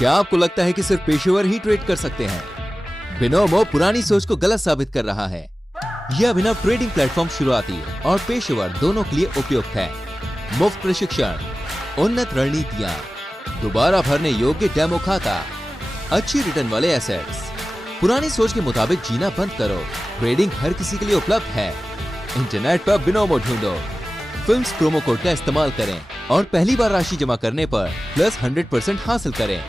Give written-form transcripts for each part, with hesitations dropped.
क्या आपको लगता है कि सिर्फ पेशेवर ही ट्रेड कर सकते हैं? बिनोमो पुरानी सोच को गलत साबित कर रहा है। यह अभिनव ट्रेडिंग प्लेटफॉर्म शुरुआती और पेशेवर दोनों के लिए उपयुक्त है। मुफ्त प्रशिक्षण, उन्नत रणनीतियां, दोबारा भरने योग्य डेमो खाता, अच्छी रिटर्न वाले एसेट्स। पुरानी सोच के मुताबिक जीना बंद करो। ट्रेडिंग हर किसी के लिए उपलब्ध है। इंटरनेट पर बिनोमो ढूंढो। फिल्म्स प्रोमो कोड का इस्तेमाल करें और पहली बार राशि जमा करने पर प्लस 100% हासिल करें।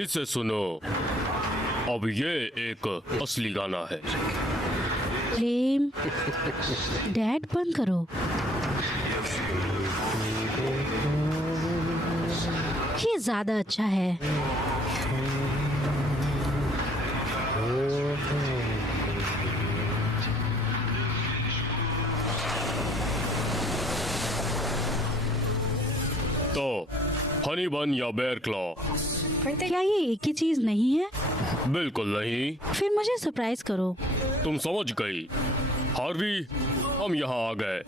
इसे सुनो, अब ये एक असली गाना है। लेम, डैड बंद करो। ये ज्यादा अच्छा है। तो हनी बन या बेयर क्लॉ? क्या ये एक ही चीज नहीं है? बिल्कुल नहीं। फिर मुझे सरप्राइज करो। तुम समझ गई। हार्वी, हम यहाँ आ गए।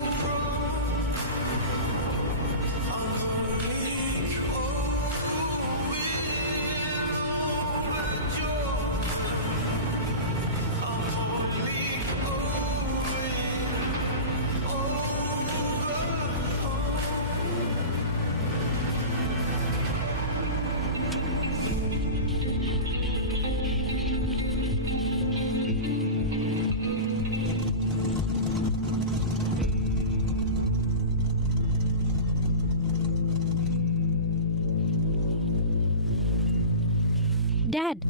डैड,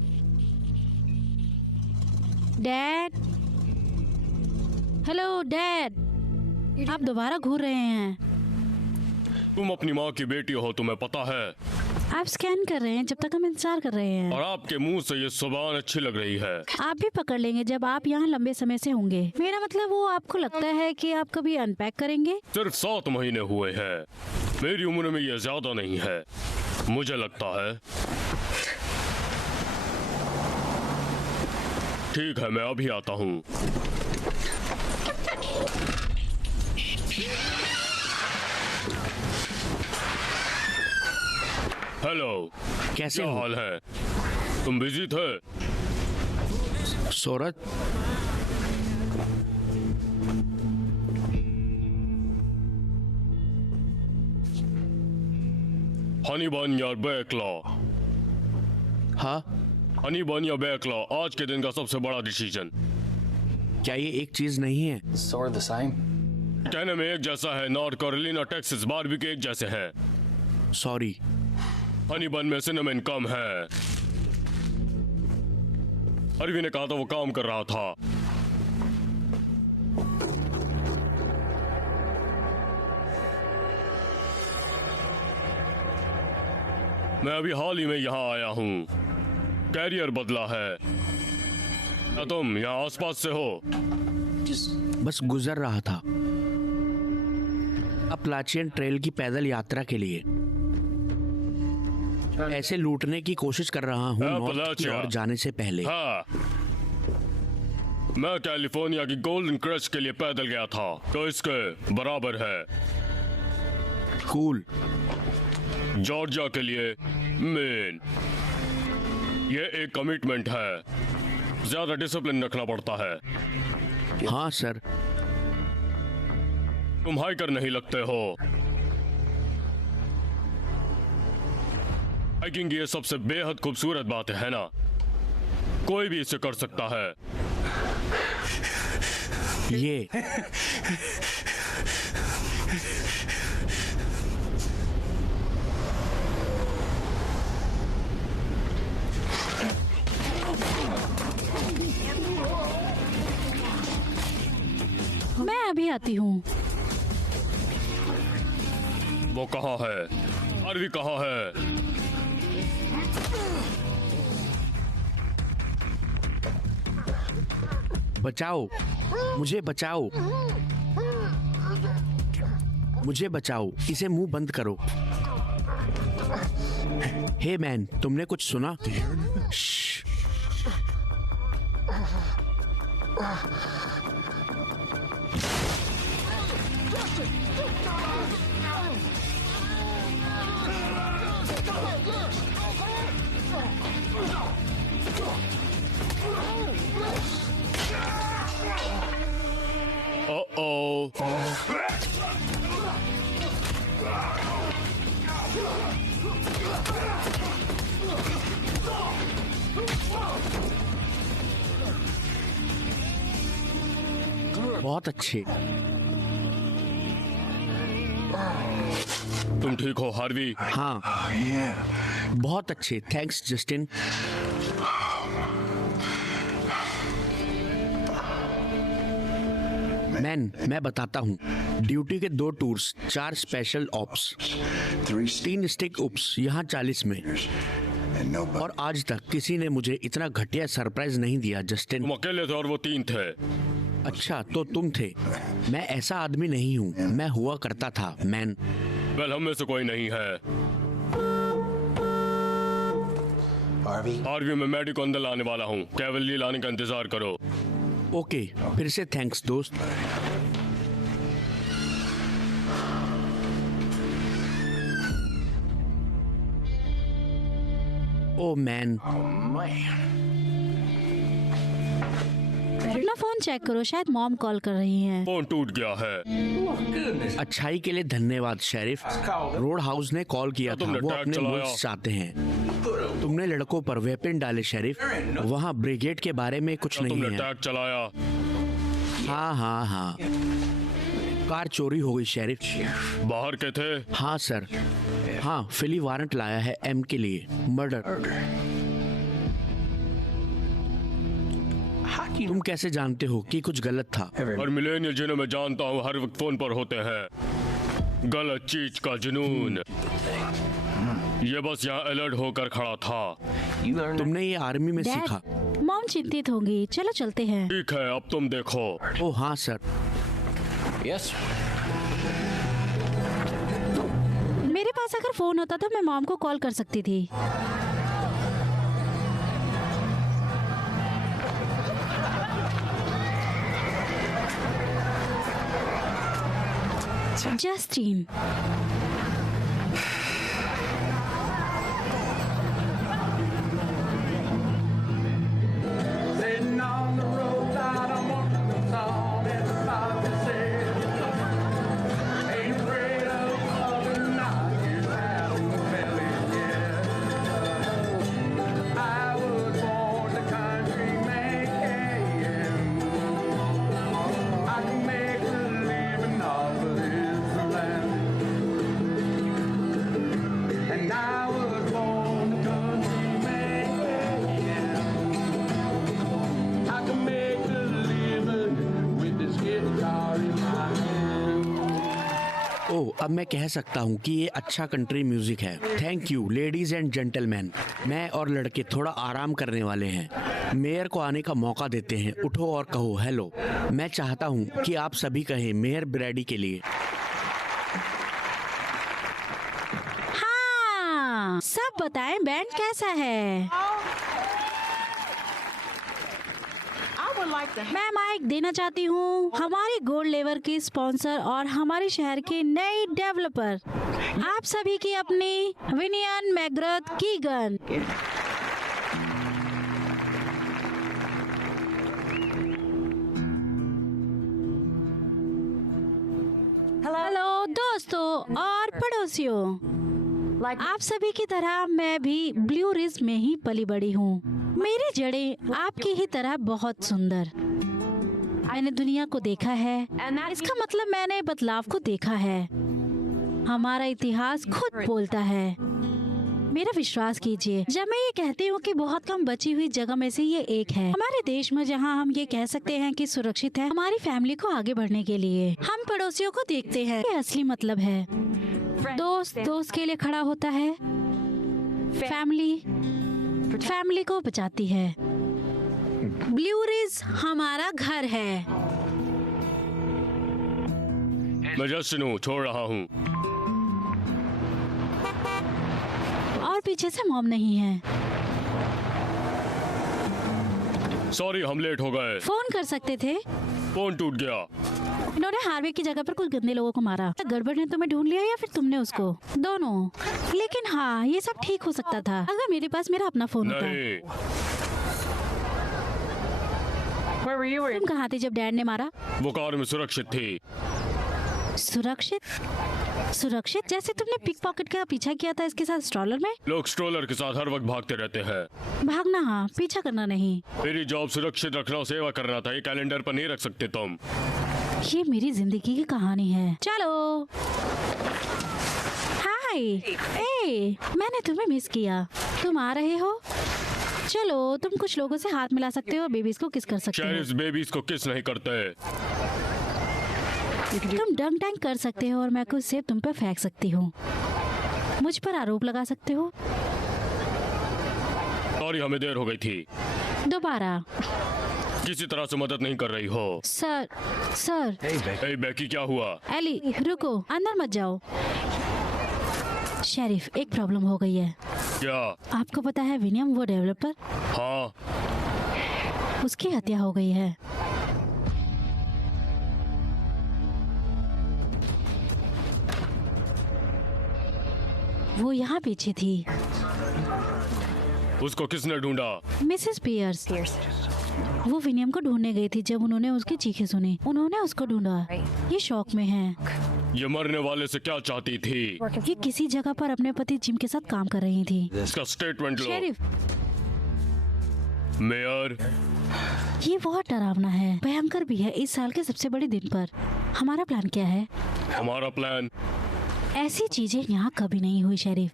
डैड, हेलो डैड, आप दोबारा घूर रहे हैं। तुम अपनी माँ की बेटी हो, तुम्हें पता है। आप स्कैन कर रहे हैं जब तक हम इंतजार कर रहे हैं। और आपके मुंह से ये जुबान अच्छी लग रही है। आप भी पकड़ लेंगे जब आप यहाँ लंबे समय से होंगे। मेरा मतलब वो आपको लगता है कि आप कभी अनपैक करेंगे? सिर्फ 7 महीने हुए हैं। मेरी उम्र में ये ज्यादा नहीं है, मुझे लगता है। ठीक है, मैं अभी आता हूँ। हेलो, कैसे क्या हो? हाल है? तुम बिजी थे? सूरत, हनी बन या बेयर क्लॉ? हाँ, हनी बन या बेयर क्लॉ, आज के दिन का सबसे बड़ा डिसीजन। क्या ये एक चीज नहीं है? Sort of the same. कहने में एक जैसा है। नॉर्थ कैरोलिना, टेक्सास, बारबेक्यू एक जैसे हैं। सॉरी, हनी बन में सिनेमन कम है। अरवी ने कहा था वो काम कर रहा था। मैं अभी हाल ही में यहाँ आया हूँ। कैरियर बदला है। क्या तुम यहाँ आसपास से हो? बस गुजर रहा था अपलाचियन ट्रेल की पैदल यात्रा के लिए। ऐसे लूटने की कोशिश कर रहा हूँ नॉर्थ की ओर जाने से पहले। हाँ, मैं कैलिफोर्निया की गोल्डन क्रस्ट के लिए पैदल गया था, तो इसके बराबर है। कूल। जॉर्जिया के लिए मेन। ये एक कमिटमेंट है, ज्यादा डिसिप्लिन रखना पड़ता है। हाँ सर। तुम हाइकर नहीं लगते हो। हाइकिंग ये सबसे बेहद खूबसूरत बात है ना, कोई भी इसे कर सकता है। ये मैं अभी आती हूँ। वो कहाँ है? अरवी कहाँ है? बचाओ, मुझे बचाओ, मुझे बचाओ, इसे मुंह बंद करो। हे मैन, तुमने कुछ सुना? श्श्श। ओ बहुत अच्छे। तुम ठीक हो हार्वी? हाँ, बहुत अच्छे। Thanks Justin. मैन, मैं बताता हूँ। ड्यूटी के 2 टूर्स, 4 स्पेशल ऑप्स, 3 स्टिक उप्स, यहाँ 40 में। और आज तक किसी ने मुझे इतना घटिया सरप्राइज नहीं दिया जस्टिन। तुम अकेले थे और वो 3 थे। अच्छा, तो तुम थे। मैं ऐसा आदमी नहीं हूँ, मैं हुआ करता था मैन। वेल, हम में से कोई नहीं है। हार्वी, मैं मैडी को अंदर लाने वाला हूँ। कैवलरी लाने का इंतजार करो। ओके, फिर से थैंक्स दोस्त। ओ मैन, अपना फोन चेक करो, शायद मॉम कॉल कर रही हैं। फोन टूट गया है। अच्छाई के लिए धन्यवाद शेरिफ। रोड हाउस ने कॉल किया था, तुमने वो टैग अपने चलाया। मुल्क चाहते हैं। तुमने लड़कों पर वेपन डाले शेरिफ। वहाँ ब्रिगेड के बारे में कुछ नहीं तुमने है। टैग चलाया। हाँ हाँ हाँ, कार चोरी हो गई शेरिफ। बाहर के थे? हाँ सर, हाँ, फिली वारंट लाया है एम के लिए, मर्डर। तुम कैसे जानते हो कि कुछ गलत था? और मिलेनियल जिन्हें मैं जानता हूँ हर वक्त फोन पर होते हैं। गलत चीज का जुनून। ये बस यहाँ अलर्ट होकर खड़ा था। तुमने ये आर्मी में सीखा? डैड, मॉम चिंतित होंगी, चलो चलते हैं। ठीक है, अब तुम देखो। ओह हाँ सर। मेरे पास अगर फोन होता तो मैं मॉम को कॉल कर सकती थी। Justin, Sitting on the roadside, I'm walking the song and the song that says, ain't afraid of mother, not just having the belly, yeah. I was born the country man. I can make a living off of this land. And I was born the country man. I can make a living with this guitar in my hand. ओह, अब मैं कह सकता हूँ कि ये अच्छा country music है। Thank you ladies and gentleman. मैं और लड़के थोड़ा आराम करने वाले हैं। मेयर को आने का मौका देते हैं। उठो और कहो हेलो। मैं चाहता हूँ कि आप सभी कहें मेयर ब्रैडी के लिए। हाँ, सब बताएं बैंड कैसा है। मैं माइक देना चाहती हूँ हमारी गोल्ड लेवल की स्पॉन्सर और हमारे शहर के नए डेवलपर आप सभी की अपनी विनियन मैग्रथ कीगन। हेलो दोस्तों और पड़ोसियों, आप सभी की तरह मैं भी ब्लू रिज में ही पली बड़ी हूँ। मेरी जड़ें आपकी ही तरह बहुत सुंदर। मैंने दुनिया को देखा है, इसका मतलब मैंने बदलाव को देखा है। हमारा इतिहास खुद बोलता है। मेरा विश्वास कीजिए जब मैं ये कहती हूँ कि बहुत कम बची हुई जगह में से ये एक है हमारे देश में जहाँ हम ये कह सकते हैं कि सुरक्षित है हमारी फैमिली को आगे बढ़ने के लिए। हम पड़ोसियों को देखते हैं, ये असली मतलब है। दोस्त दोस्त के लिए खड़ा होता है, फैमिली को बचाती है। ब्लू रिज हमारा घर है। मैं जस्टिन हूँ, छोड़ रहा हूँ। और पीछे से मॉम नहीं है। सॉरी, हम लेट हो गए। फोन कर सकते थे। फोन टूट गया। इन्होंने हार्वे की जगह पर कुछ गंदे लोगों को मारा। गड़बड़ ने तुम्हें ढूंढ लिया या फिर तुमने उसको? दोनों। लेकिन हाँ, ये सब ठीक हो सकता था अगर मेरे पास मेरा अपना फोन होता। नहीं, तुम कहाँ थे जब डैड ने मारा? वो कार में सुरक्षित थी। सुरक्षित जैसे तुमने पिक पॉकेट का पीछा किया था इसके साथ स्ट्रॉलर में। लोग स्ट्रोलर के साथ हर वक्त भागते रहते हैं। भागना हाँ, पीछा करना नहीं। मेरी जॉब सुरक्षित रखना और सेवा करना था, ये कैलेंडर पर नहीं रख सकते तुम। ये मेरी जिंदगी की कहानी है। चलो। हाय, ए, मैंने तुम्हें मिस किया। तुम आ रहे हो? चलो, तुम कुछ लोगों से हाथ मिला सकते हो, बेबीज को किस कर सकते हो। शेरिफ्स बेबीज को किस नहीं करते। तुम डंग टैंग कर सकते हो और मैं कुछ सेब तुम पे फेंक सकती हूँ। मुझ पर आरोप लगा सकते हो। सॉरी, हमें देर हो गई थी। दोबारा। किसी तरह से मदद नहीं कर रही हो। सर। ए बेकी, क्या हुआ? एली, रुको, अंदर मत जाओ। शेरिफ, एक प्रॉब्लम हो गई है। क्या? आपको पता है विनियम वो डेवलपर, हाँ, उसकी हत्या हो गई है। वो यहाँ पीछे थी। उसको किसने ढूंढा? Mrs Pierce. वो विनियम को ढूंढने गई थी जब उन्होंने उसकी चीखें सुनी। उन्होंने उसको ढूंढा। ये शौक में है। ये मरने वाले से क्या चाहती थी? ये किसी जगह पर अपने पति जिम के साथ काम कर रही थी। इसका स्टेटमेंट लो। शेरिफ, मेयर, ये बहुत डरावना है, भयंकर भी है। इस साल के सबसे बड़े दिन पर हमारा प्लान क्या है? हमारा प्लान? ऐसी चीजें यहाँ कभी नहीं हुई शेरिफ।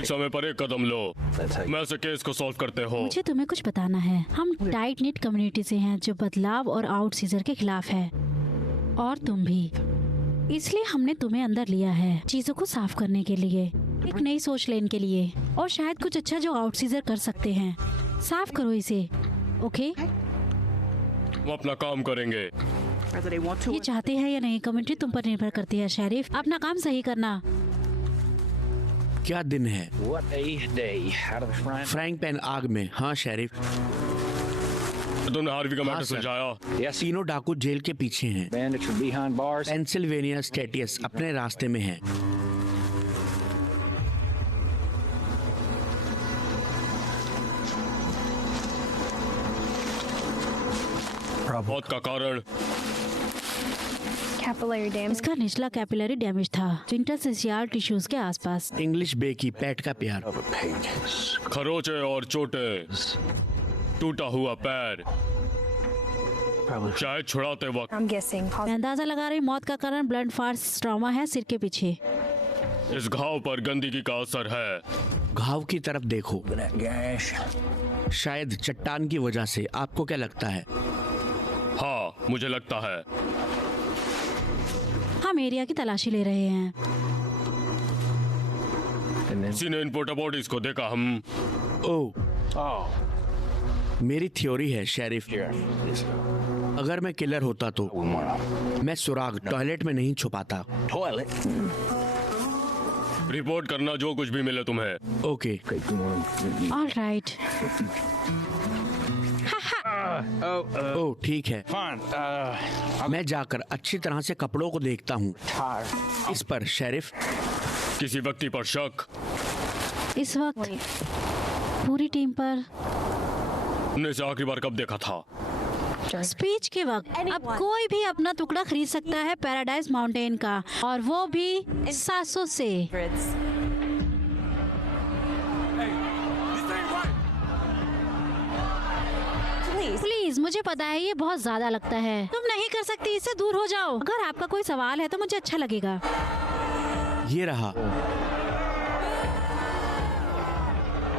समय पर एक कदम लो। मैं से केस को सॉल्व करते हो। मुझे तुम्हें कुछ बताना है। हम टाइट निट कम्युनिटी से हैं जो बदलाव और आउट सीजर के खिलाफ है, और तुम भी। इसलिए हमने तुम्हें अंदर लिया है चीजों को साफ करने के लिए, एक नई सोच लेने के लिए, और शायद कुछ अच्छा जो आउट सीजर कर सकते हैं। साफ करो इसे, ओके? हम अपना काम करेंगे। ये चाहते हैं या नहीं, कम्युनिटी तुम पर निर्भर करती है। शेरिफ, अपना काम सही करना। क्या दिन है? What a day. Out of the frying. Frying pan आग में। हाँ शेरिफ। तुमने हार्वी का हाँ, मैटर सर। सुलझाया? Yes, तीनों डाकू जेल के पीछे हैं। bandits are behind bars. Pennsylvania स्टेटियस अपने रास्ते में है। मौत का कारण? Capillary damage. इसका निचला कैपिलरी डैमेज था, इंटरस्टिशियल टिश्यूज के आसपास। इंग्लिश बे की पैट का प्यार। खरोचे और चोटें, टूटा हुआ पैर, शायद छुड़ाते वक्त। I'm guessing. मैं अंदाजा लगा रही मौत का कारण ब्लड फार्स ट्रॉमा है सिर के पीछे। इस घाव पर गंदगी का असर है। घाव की तरफ देखो, That gash. शायद चट्टान की वजह से। आपको क्या लगता है? हाँ, मुझे लगता है। हम एरिया की तलाशी ले रहे हैं। किसी ने इन पोर्टा बॉडीज को देखा? हम ओह, Oh, मेरी थ्योरी है शेरिफ। अगर मैं किलर होता तो मैं सुराग टॉयलेट में नहीं छुपाता। toilet. रिपोर्ट करना जो कुछ भी मिले तुम्हें। ओके। All right. ओह ठीक है, Fine. मैं जाकर अच्छी तरह से कपड़ों को देखता हूँ। Tired. इस पर शेरिफ, किसी व्यक्ति पर शक? इस वक्त पूरी टीम पर तुमने इसे आखिरी बार कब देखा था? स्पीच के वक्त। अब कोई भी अपना टुकड़ा खरीद सकता है पैराडाइज माउंटेन का, और वो भी 700 से। प्लीज, मुझे पता है ये बहुत ज्यादा लगता है, तुम नहीं कर सकती, इससे दूर हो जाओ। अगर आपका कोई सवाल है तो मुझे अच्छा लगेगा। ये रहा।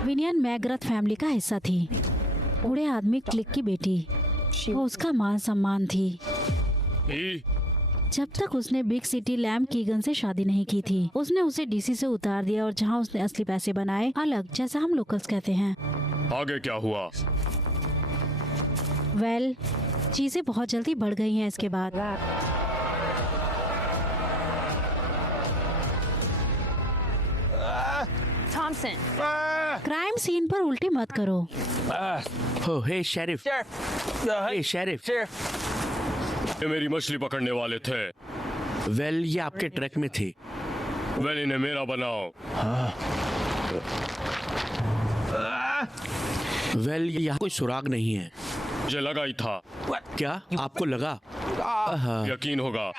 विनियन मैग्रथ फैमिली का हिस्सा थी। बूढ़े आदमी क्लिक की बेटी, वो उसका मान सम्मान थी, ई? जब तक उसने बिग सिटी लैम कीगन से शादी नहीं की थी। उसने उसे डीसी से उतार दिया और जहां उसने असली पैसे बनाए, अलग, जैसा हम लोकल्स कहते हैं। आगे क्या हुआ? वेल, चीजें बहुत जल्दी बढ़ गई हैं इसके बाद। Thompson. क्राइम सीन पर उल्टी मत करो। हो, हे शेरिफ, हे शेरिफ। ये मेरी मछली पकड़ने वाले थे। वेल, ये आपके ट्रक में थे। वेल, इन्हें मेरा बनाओ। वेल, यहाँ कोई सुराग नहीं है। मुझे लगा ही था। क्या आपको लगा? आहा, यकीन होगा।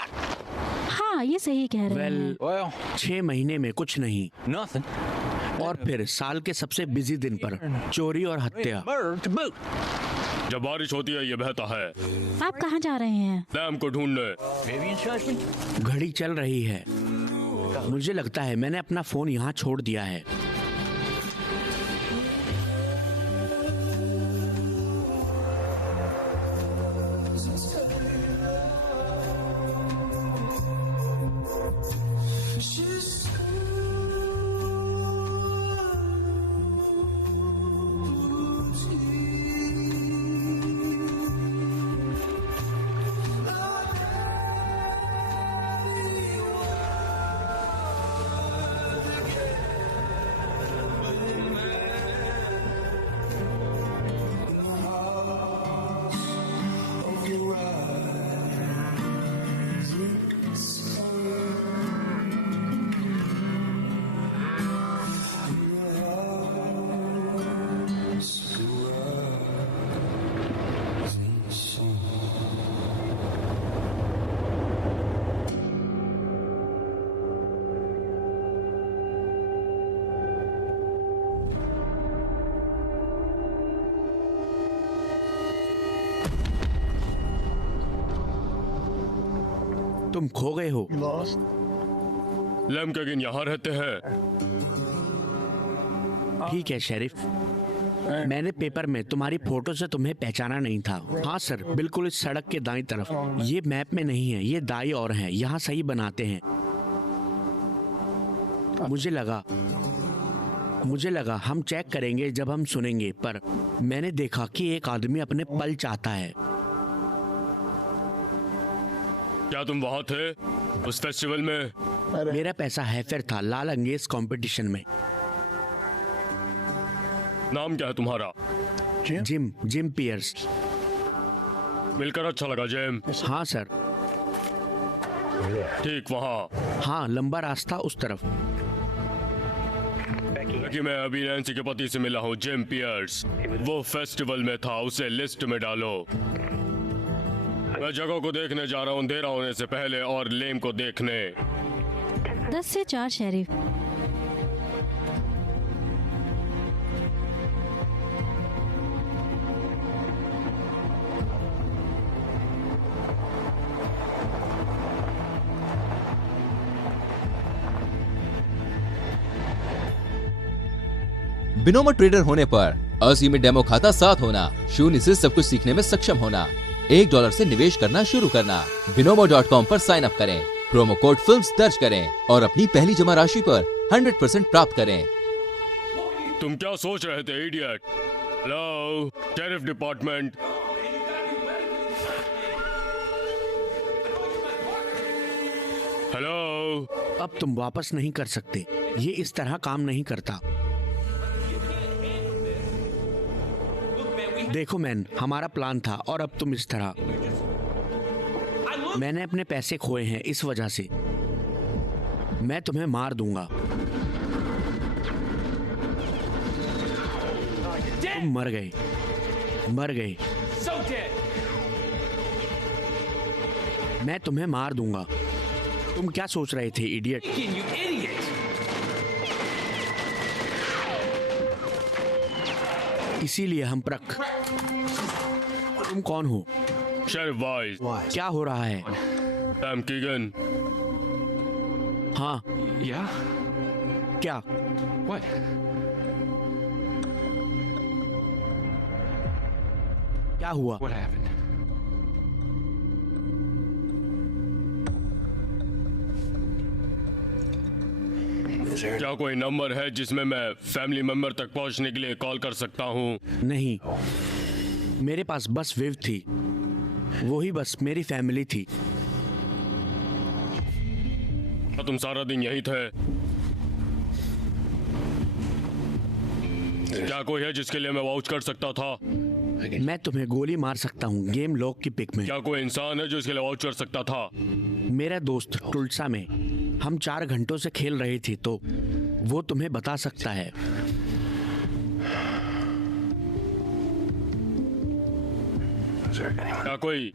हाँ, ये सही कह रहे वेल, हैं। Well, 6 महीने में कुछ नहीं, nothing. और फिर साल के सबसे बिजी दिन पर चोरी और हत्या। Murder to boot. जब बारिश होती है ये बहता है। आप कहाँ जा रहे हैं? लैम को ढूंढने। Vivian Shushman? घड़ी चल रही है। मुझे लगता है मैंने अपना फोन यहाँ छोड़ दिया है। तुम खो गए हो। लैम केगिन यहाँ रहते हैं। ठीक है शेरिफ, मैंने पेपर में तुम्हारी फोटो से तुम्हें पहचाना नहीं था। हाँ सर, बिल्कुल इस सड़क के दाईं तरफ। ये मैप में नहीं है, ये दाईं ओर है। यहाँ सही बनाते हैं। मुझे लगा हम चेक करेंगे जब हम सुनेंगे, पर मैंने देखा कि एक आदमी अपने पल चाहता है। क्या तुम वहाँ थे उस फेस्टिवल में? मेरा पैसा हैफेर था लाल अंगेज कंपटीशन में। नाम क्या है तुम्हारा? Jim Pierce. मिलकर अच्छा लगा जेम। हाँ सर। ठीक वहाँ। हाँ, लंबा रास्ता उस तरफ। कि मैं अभी नैन्सी के पति से मिला हूँ, जेम पियर्स। वो फेस्टिवल में था, उसे लिस्ट में डालो। मैं जगह को देखने जा रहा हूँ अंधेरा होने से पहले, और लेम को देखने। 10 से 4 शेरिफ। बिनोमो ट्रेडर होने पर असीमित डेमो खाता साथ होना, 0 से सब कुछ सीखने में सक्षम होना, $1 से निवेश करना शुरू करना। Binomo.com पर साइन अप करें, प्रोमो कोड फिल्म्स दर्ज करें और अपनी पहली जमा राशि पर 100% प्राप्त करें। तुम क्या सोच रहे थे idiot? Hello, sheriff department. Hello. अब तुम वापस नहीं कर सकते, ये इस तरह काम नहीं करता। देखो मैन, हमारा प्लान था और अब तुम इस तरह। मैंने अपने पैसे खोए हैं, इस वजह से मैं तुम्हें मार दूंगा। तुम मर गए, मर गए। So dead. मैं तुम्हें मार दूंगा। तुम क्या सोच रहे थे, इडियट? You idiot. इसीलिए हम परख। तुम कौन हो? शेरिफ वाइस, क्या हो रहा है? Sam Keegan. हाँ, Yeah? क्या? What? क्या हुआ? What happened? क्या कोई नंबर है जिसमें मैं फैमिली मेंबर तक पहुंचने के लिए कॉल कर सकता हूं? नहीं, मेरे पास बस विव थी, वही बस मेरी फैमिली थी। क्या तुम सारा दिन यहीं थे? क्या कोई है जिसके लिए मैं वाउच कर सकता था? मैं तुम्हें गोली मार सकता हूँ गेम लॉक की पिक में। क्या कोई इंसान है जो इसके लिए वाउच कर सकता था? मेरा दोस्त टुल्सा में हम 4 घंटों से खेल रहे थे, तो वो तुम्हें बता सकता है। क्या कोई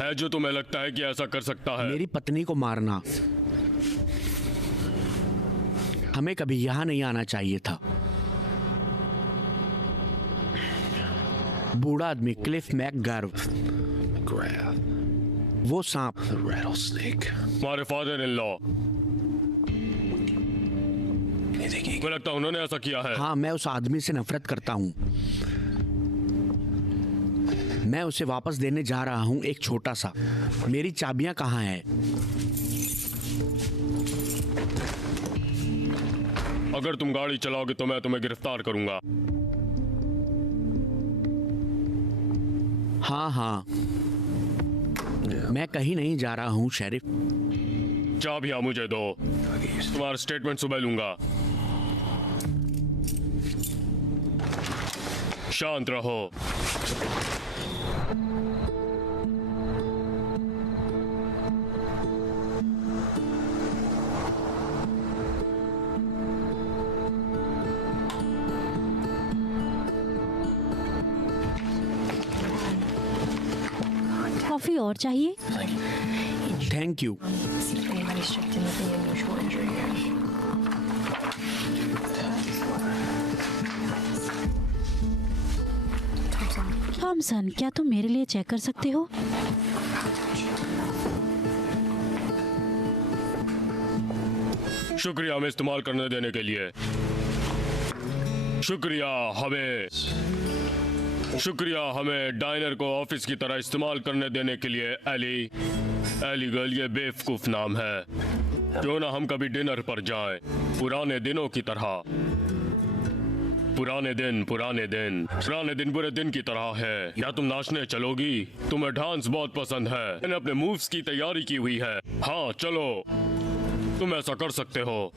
है जो तुम्हें लगता है कि ऐसा कर सकता है? मेरी पत्नी को मारना, हमें कभी यहाँ नहीं आना चाहिए था। बूढ़ा आदमी क्लिफ मैकगार्व, Grab वो सांप। the rattlesnake. हमारे father in law, Anything you मुझे लगता है उन्होंने ऐसा किया है। हाँ, मैं उस आदमी से नफरत करता हूँ। मैं उसे वापस देने जा रहा हूँ, एक छोटा सा। मेरी चाबियां कहाँ हैं? अगर तुम गाड़ी चलाओगे तो मैं तुम्हें गिरफ्तार करूंगा। हाँ हाँ, मैं कहीं नहीं जा रहा हूँ शेरिफ। चाबियां मुझे दो, तुम्हारा स्टेटमेंट सुबह लूंगा। शांत रहो। कॉफी और चाहिए? Thank you. Anybody's checked in with any unusual injury here? Thomson, क्या तुम मेरे लिए चेक कर सकते हो? शुक्रिया हमें इस्तेमाल करने देने के लिए। शुक्रिया हमें डाइनर को ऑफिस की तरह इस्तेमाल करने देने के लिए। एली गर्ल, ये बेवकूफ नाम है। क्यों ना हम कभी डिनर पर जाएं, पुराने दिनों की तरह। पुराने दिन बुरे दिन की तरह है। क्या तुम नाचने चलोगी? तुम्हें डांस बहुत पसंद है। मैंने अपने मूव्स की तैयारी की हुई है। हाँ चलो, तुम ऐसा कर सकते हो।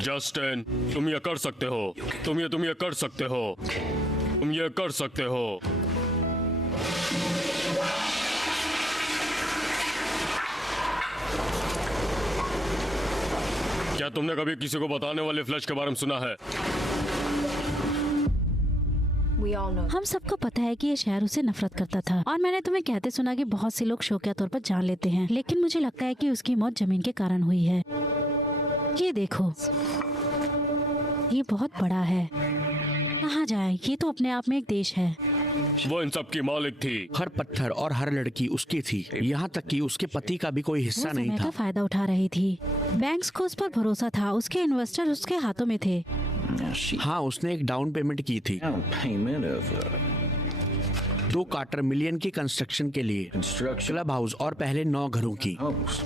जस्टिन, तुम ये कर सकते हो। तुम ये कर सकते हो। तुम ये कर सकते हो। क्या तुमने कभी किसी को बताने वाले फ्लैश के बारे में सुना है? We all know. हम सबको पता है कि ये शहर उसे नफरत करता था, और मैंने तुम्हें कहते सुना कि बहुत से लोग शौकिया तौर पर जान लेते हैं, लेकिन मुझे लगता है कि उसकी मौत जमीन के कारण हुई है। ये देखो, ये बहुत बड़ा है। कहाँ जाए? ये तो अपने आप में एक देश है। वो इन सब की मालिक थी। हर पत्थर और हर लड़की उसकी थी, यहाँ तक कि उसके पति का भी कोई वो हिस्सा नहीं समय का था। फायदा उठा रही थी। बैंक्स को उस पर भरोसा था, उसके इन्वेस्टर उसके हाथों में थे। Now she हाँ, उसने एक डाउन पेमेंट की थी down payment of 2 quarter million की कंस्ट्रक्शन के लिए, construction क्लब हाउस और पहले 9 घरों की। host.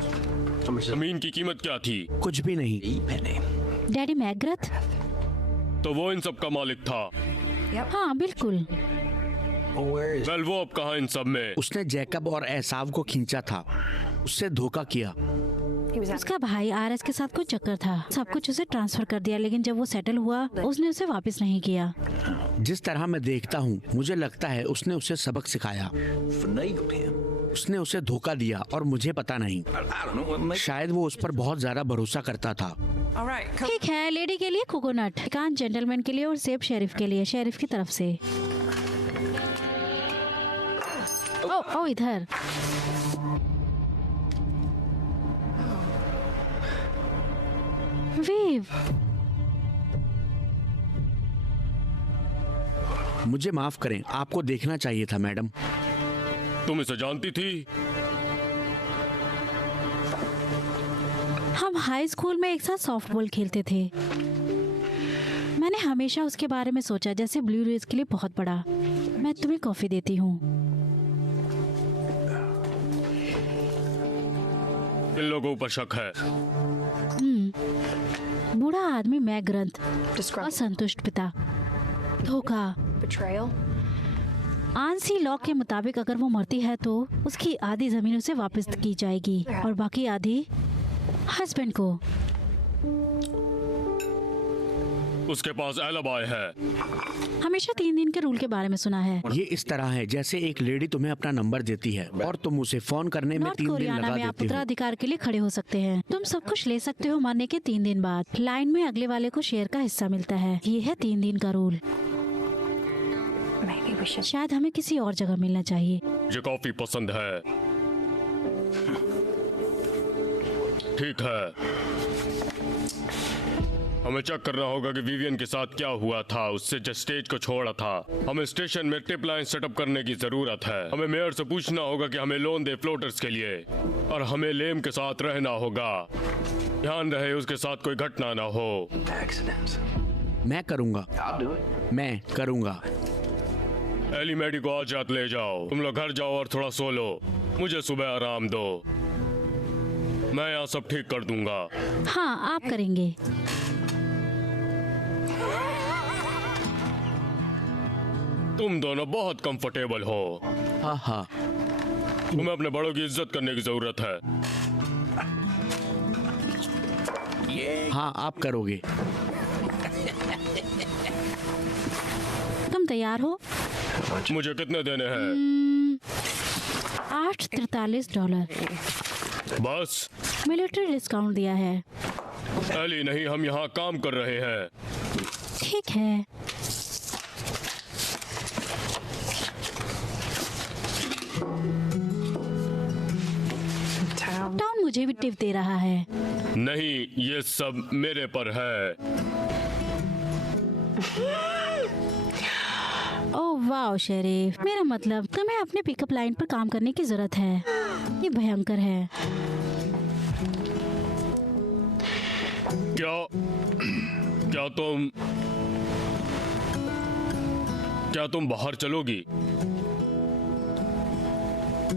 जमीन की कीमत क्या थी? कुछ भी नहीं। Penny. डैडी मैकग्रथ? तो वो इन सब का मालिक था। हाँ बिल्कुल। Oh, where is वेल, वो अब कहाँ इन सब में? उसने जैकब और एसाव को खींचा था, उससे धोखा किया। उसका भाई आरएस के साथ कोई चक्कर था, सब कुछ उसे ट्रांसफर कर दिया, लेकिन जब वो सेटल हुआ उसने उसे वापस नहीं किया। जिस तरह मैं देखता हूँ मुझे लगता है उसने उसे सबक सिखाया। Finagled him. उसने उसे धोखा दिया और मुझे पता नहीं। I don't know what makes. शायद वो उस पर बहुत ज्यादा भरोसा करता था। ठीक है, लेडी के लिए कोकोनट, कान जेंटलमैन के लिए और सेब शेरिफ के लिए, शेरिफ की तरफ से। ओ इधर। वीव, मुझे माफ करें, आपको देखना चाहिए था मैडम। तुम इसे जानती थी? हम हाई स्कूल में एक साथ सॉफ्टबॉल खेलते थे। मैंने हमेशा उसके बारे में सोचा जैसे ब्लू रेज के लिए बहुत बड़ा। मैं तुम्हें कॉफी देती हूँ। इन लोगों पर शक है। बूढ़ा आदमी मैं ग्रंथ, Disgruntled. असंतुष्ट पिता, धोखा। Betrayal. आंसी लॉ के मुताबिक अगर वो मरती है तो उसकी आधी जमीन उसे वापस की जाएगी और बाकी आधी हस्बैंड को। उसके पास एलिबाई है। हमेशा 3 दिन के रूल के बारे में सुना है। ये इस तरह है जैसे एक लेडी तुम्हें अपना नंबर देती है और तुम उसे फोन करने में नॉर्थ 3 दिन कोरियाना लगा में आप देते हो। उत्तराधिकार के लिए खड़े हो सकते हैं। तुम सब कुछ ले सकते हो मरने के 3 दिन बाद। लाइन में अगले वाले को शेयर का हिस्सा मिलता है। ये है 3 दिन का रूल। Maybe we should. शायद हमें किसी और जगह मिलना चाहिए। मुझे कॉफी पसंद है। ठीक है, हमें चेक करना होगा कि विवियन के साथ क्या हुआ था उससे जो स्टेज को छोड़ा था। हमें स्टेशन में टिप लाइन सेटअप करने की जरूरत है। हमें मेयर से पूछना होगा कि हमें लोन दे फ्लोटर्स के लिए, और हमें लेम के साथ रहना होगा। ध्यान रहे उसके साथ कोई घटना ना हो। Accidents. मैं करूँगा, I'll do it. मैं करूँगा। एली मैडी को आज रात ले जाओ। तुम लोग घर जाओ और थोड़ा सो लो। मुझे सुबह आराम दो। मैं यहाँ सब ठीक कर दूंगा। हाँ, आप करेंगे। तुम दोनों बहुत कंफर्टेबल हो। हाँ हाँ, तुम्हें अपने बड़ों की इज्जत करने की जरूरत है। हाँ आप करोगे। तुम तैयार हो? मुझे कितने देने हैं? $8.43। बस? मिलिट्री डिस्काउंट दिया है। एली नहीं, हम यहाँ काम कर रहे हैं। ठीक है। टाउन मुझे भी टिप दे रहा है। नहीं, ये सब मेरे पर है। ओह वाह शेरिफ, मेरा मतलब तुम्हें अपने पिकअप लाइन पर काम करने की जरूरत है। ये भयंकर है। क्या तुम बाहर चलोगी?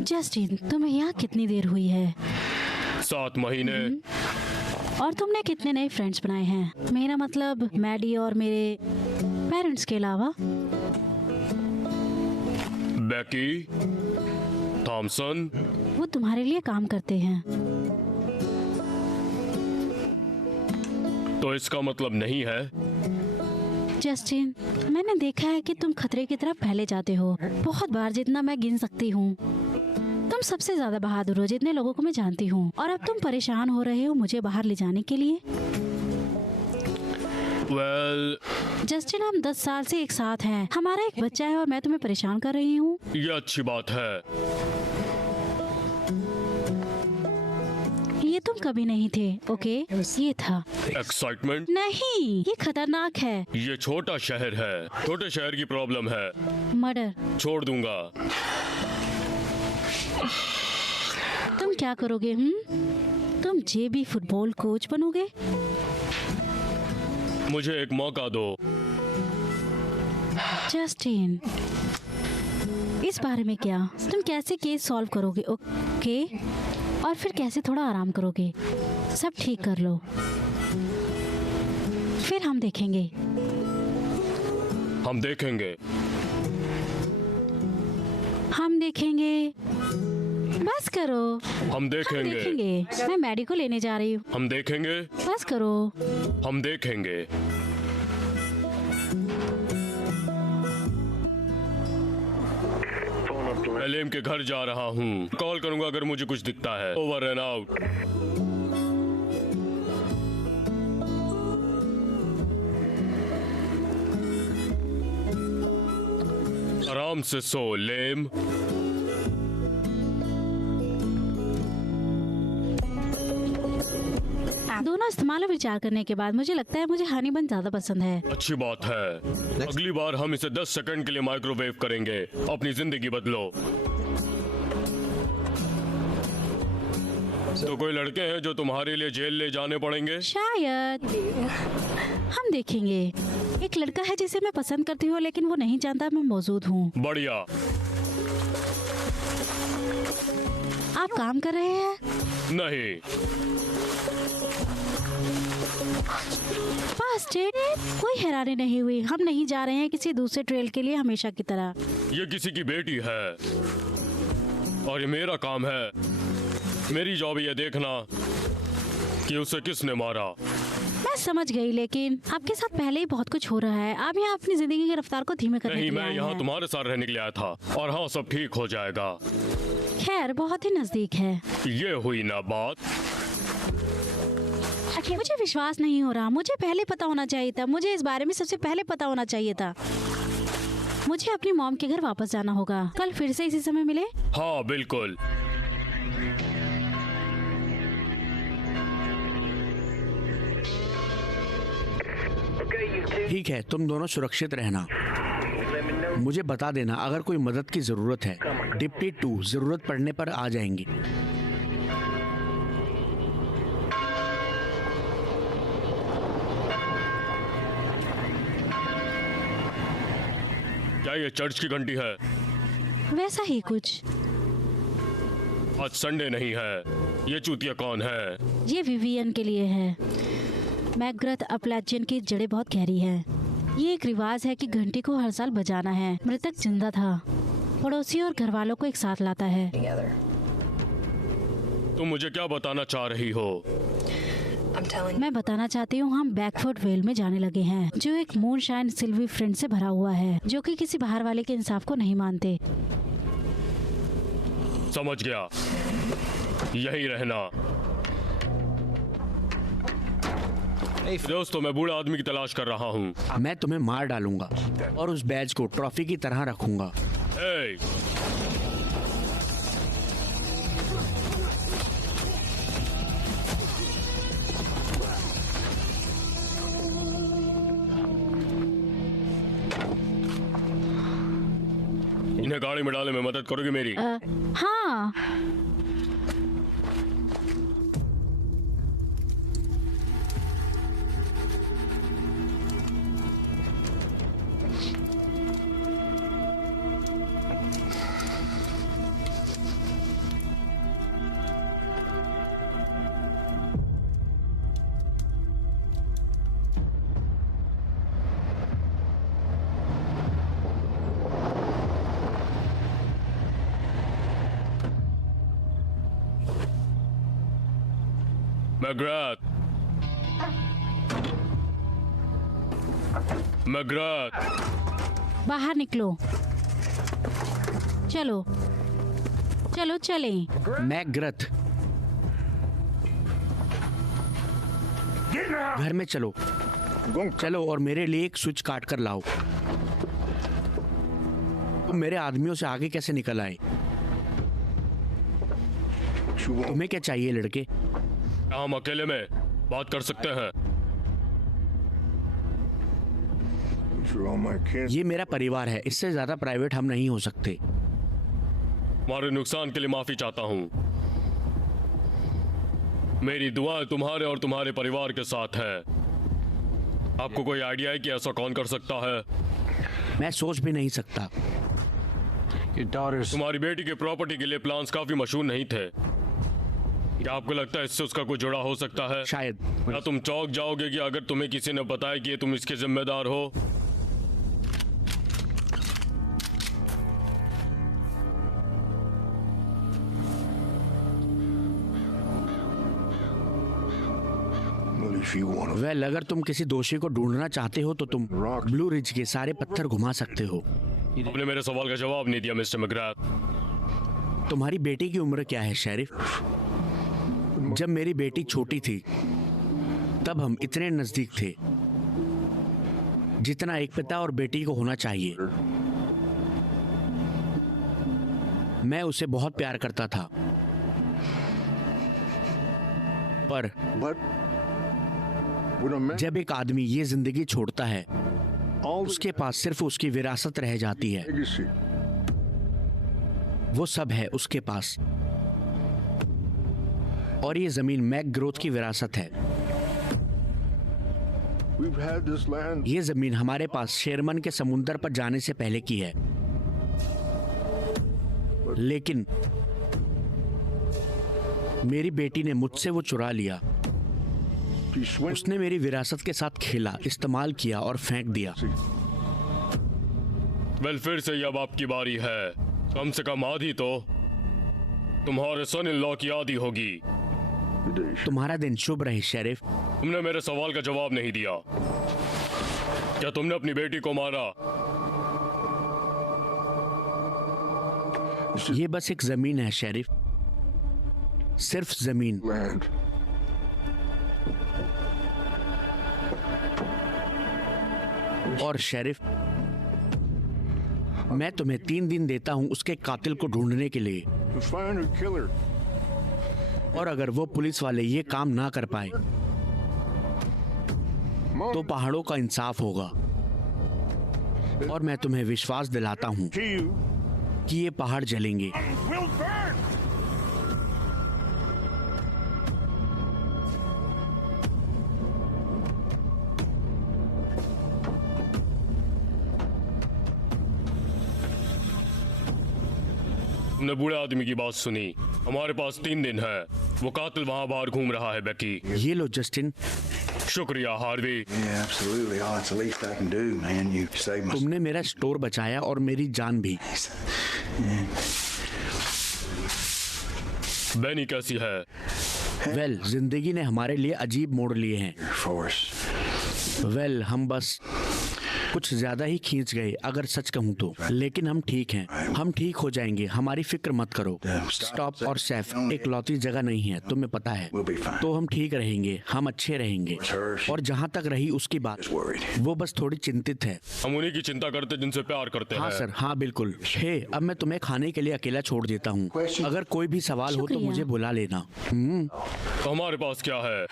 जस्टिन, तुम्हें यहाँ कितनी देर हुई है? 7 महीने। और तुमने कितने नए फ्रेंड्स बनाए हैं? मेरा मतलब मैडी और मेरे पेरेंट्स के अलावा। बेकी, थॉमसन। वो तुम्हारे लिए काम करते हैं। तो इसका मतलब नहीं है? जस्टिन, मैंने देखा है कि तुम खतरे की तरफ पहले जाते हो। बहुत बार, जितना मैं गिन सकती हूँ। तुम सबसे ज्यादा बहादुर हो जितने लोगों को मैं जानती हूँ। और अब तुम परेशान हो रहे हो मुझे बाहर ले जाने के लिए। वेल, जस्टिन, हम 10 साल से एक साथ हैं। हमारा एक बच्चा है और मैं तुम्हें परेशान कर रही हूँ। ये अच्छी बात है। ये तुम कभी नहीं थे, ओके? ये था। एक्साइटमेंट? नहीं, ये खतरनाक है। ये छोटा शहर है। छोटे शहर की प्रॉब्लम है। मर्डर। छोड़ दूंगा। तुम क्या करोगे? तुम जेबी फुटबॉल कोच बनोगे? मुझे एक मौका दो। जस्टिन, इस बारे में क्या? तुम कैसे केस सॉल्व करोगे, ओके? और फिर कैसे थोड़ा आराम करोगे? सब ठीक कर लो, फिर हम देखेंगे। हम देखेंगे। हम देखेंगे। बस करो। हम देखेंगे। देखेंगे। मैं मैडी को लेने जा रही हूँ। हम देखेंगे। बस करो। हम देखेंगे। मैं लेम के घर जा रहा हूँ। कॉल करूंगा अगर मुझे कुछ दिखता है। Over and out. आराम से सो लेम। दोनों इस्तेमाल और विचार करने के बाद मुझे लगता है मुझे हनी बन ज्यादा पसंद है। अच्छी बात है। अगली बार हम इसे 10 सेकंड के लिए माइक्रोवेव करेंगे। अपनी जिंदगी बदलो। तो कोई लड़के हैं जो तुम्हारे लिए जेल ले जाने पड़ेंगे? शायद। हम देखेंगे। एक लड़का है जिसे मैं पसंद करती हूँ लेकिन वो नहीं जानता मैं मौजूद हूँ। बढ़िया। आप काम कर रहे हैं? नहीं। फास्टेड। कोई हैरानी नहीं हुई। हम नहीं जा रहे हैं किसी दूसरे ट्रेल के लिए हमेशा की तरह। ये किसी की बेटी है और ये मेरा काम है। मेरी जॉब ये देखना कि उसे किसने मारा। मैं समझ गई लेकिन आपके साथ पहले ही बहुत कुछ हो रहा है। आप यहाँ अपनी जिंदगी की रफ्तार को धीमे करने के नहीं, लिए मैं आए यहाँ हैं। तुम्हारे साथ रहने के लिए आया था। और हाँ, सब ठीक हो जाएगा। खैर बहुत ही नजदीक है। ये हुई ना बात। मुझे विश्वास नहीं हो रहा। मुझे पहले पता होना चाहिए था। मुझे इस बारे में सबसे पहले पता होना चाहिए था। मुझे अपनी मॉम के घर वापस जाना होगा। कल फिर से इसी समय मिले। हाँ बिल्कुल। ठीक है, तुम दोनों सुरक्षित रहना। मुझे बता देना अगर कोई मदद की जरूरत है। डिप्टी 2 जरूरत पड़ने पर आ जाएंगे। क्या ये चर्च की घंटी है? वैसा ही कुछ। आज संडे नहीं है। ये चूतिया कौन है? ये विवियन के लिए है। मैकग्रथ अपलाचियन की जड़ें बहुत गहरी हैं। ये एक रिवाज है कि घंटी को हर साल बजाना है। मृतक जिंदा था। पड़ोसी और घर वालों को एक साथ लाता है। Together. तुम मुझे क्या बताना चाह रही हो? I'm telling मैं बताना चाहती हूँ हम बैकफुट वेल में जाने लगे हैं, जो एक मूनशाइन सिल्वी फ्रेंड से भरा हुआ है, जो कि किसी बाहर वाले के इंसाफ को नहीं मानते। समझ गया। यही रहना। दोस्तों, मैं बूढ़े आदमी की तलाश कर रहा हूँ। मैं तुम्हें मार डालूंगा और उस बैज को ट्रॉफी की तरह रखूंगा। ए, इन्हें गाड़ी में डालने में मदद करोगी मेरी? हाँ। मैकग्रथ, मैकग्रथ, बाहर निकलो। चलो चलो चलें। मैकग्रथ, घर में चलो। चलो और मेरे लिए एक स्विच काट कर लाओ। तुम मेरे आदमियों से आगे कैसे निकल आए? तुम्हें क्या चाहिए लड़के? क्या हम अकेले में बात कर सकते हैं? ये मेरा परिवार है, इससे ज्यादा प्राइवेट हम नहीं हो सकते। हमारे नुकसान के लिए माफी चाहता हूँ। मेरी दुआएं तुम्हारे और तुम्हारे परिवार के साथ है। आपको कोई आइडिया है कि ऐसा कौन कर सकता है? मैं सोच भी नहीं सकता। तुम्हारी बेटी के प्रॉपर्टी के लिए प्लान्स काफी मशहूर नहीं थे। क्या आपको लगता है इससे उसका कोई जुड़ा हो सकता है? शायद। क्या तुम चौंक जाओगे कि अगर तुम्हें किसी ने बताया कि तुम इसके जिम्मेदार हो? If you want to. Well, अगर तुम किसी दोषी को ढूंढना चाहते हो तो तुम ब्लू रिज के सारे पत्थर घुमा सकते हो। आपने मेरे सवाल का जवाब नहीं दिया मिस्टर मैकग्राथ। तुम्हारी बेटी की उम्र क्या है शेरिफ? जब मेरी बेटी छोटी थी तब हम इतने नजदीक थे जितना एक पिता और बेटी को होना चाहिए। मैं उसे बहुत प्यार करता था, पर But when a man जब एक आदमी ये जिंदगी छोड़ता है उसके पास सिर्फ उसकी विरासत रह जाती है। legacy, वो सब है उसके पास, और ये जमीन मैक ग्रोथ की विरासत है। we've had this land. ये जमीन हमारे पास शेरमन के समुंदर पर जाने से पहले की है, लेकिन मेरी बेटी ने मुझसे वो चुरा लिया। She swindled. उसने मेरी विरासत के साथ खेला, इस्तेमाल किया और फेंक दिया। वेल, फिर से अब आपकी बारी है। कम से कम आधी तो तुम्हारे सन इन लॉ की आधी होगी। तुम्हारा दिन शुभ रहे शेरिफ। तुमने मेरे सवाल का जवाब नहीं दिया। क्या तुमने अपनी बेटी को मारा? ये बस एक जमीन है शेरिफ, सिर्फ जमीन। Land. और शेरिफ, मैं तुम्हें 3 दिन देता हूं उसके कातिल को ढूंढने के लिए, To find her killer. और अगर वो पुलिस वाले ये काम ना कर पाए तो पहाड़ों का इंसाफ होगा। और मैं तुम्हें विश्वास दिलाता हूं To you. कि ये पहाड़ जलेंगे। Will burn. तुमने बूढ़े आदमी की बात सुनी। हमारे पास 3 दिन है। वो कातिल वहां बाहर घूम रहा है बेकी। ये लो जस्टिन, शुक्रिया Harvey. Yeah, absolutely. Oh, it's the least I can do, man. You saved my. तुमने मेरा स्टोर बचाया और मेरी जान भी। बेनी कैसी है? वेल, जिंदगी ने हमारे लिए अजीब मोड़ लिए हैं। Force. वेल, हम बस कुछ ज्यादा ही खींच गए अगर सच कहूँ तो, लेकिन हम ठीक हैं। हम ठीक हो जाएंगे, हमारी फिक्र मत करो। स्टॉप और सेफ एक लौती जगह नहीं है, तुम्हें पता है। तो हम ठीक रहेंगे, हम अच्छे रहेंगे। और जहाँ तक रही उसकी बात, वो बस थोड़ी चिंतित है। हम उन्हीं की चिंता करते जिनसे प्यार करते हाँ हैं। सर, हाँ बिल्कुल। हे, अब मैं तुम्हें खाने के लिए अकेला छोड़ देता हूँ। अगर कोई भी सवाल हो तो शुक्रिया। मुझे बुला लेना। तो हमारे पास क्या है?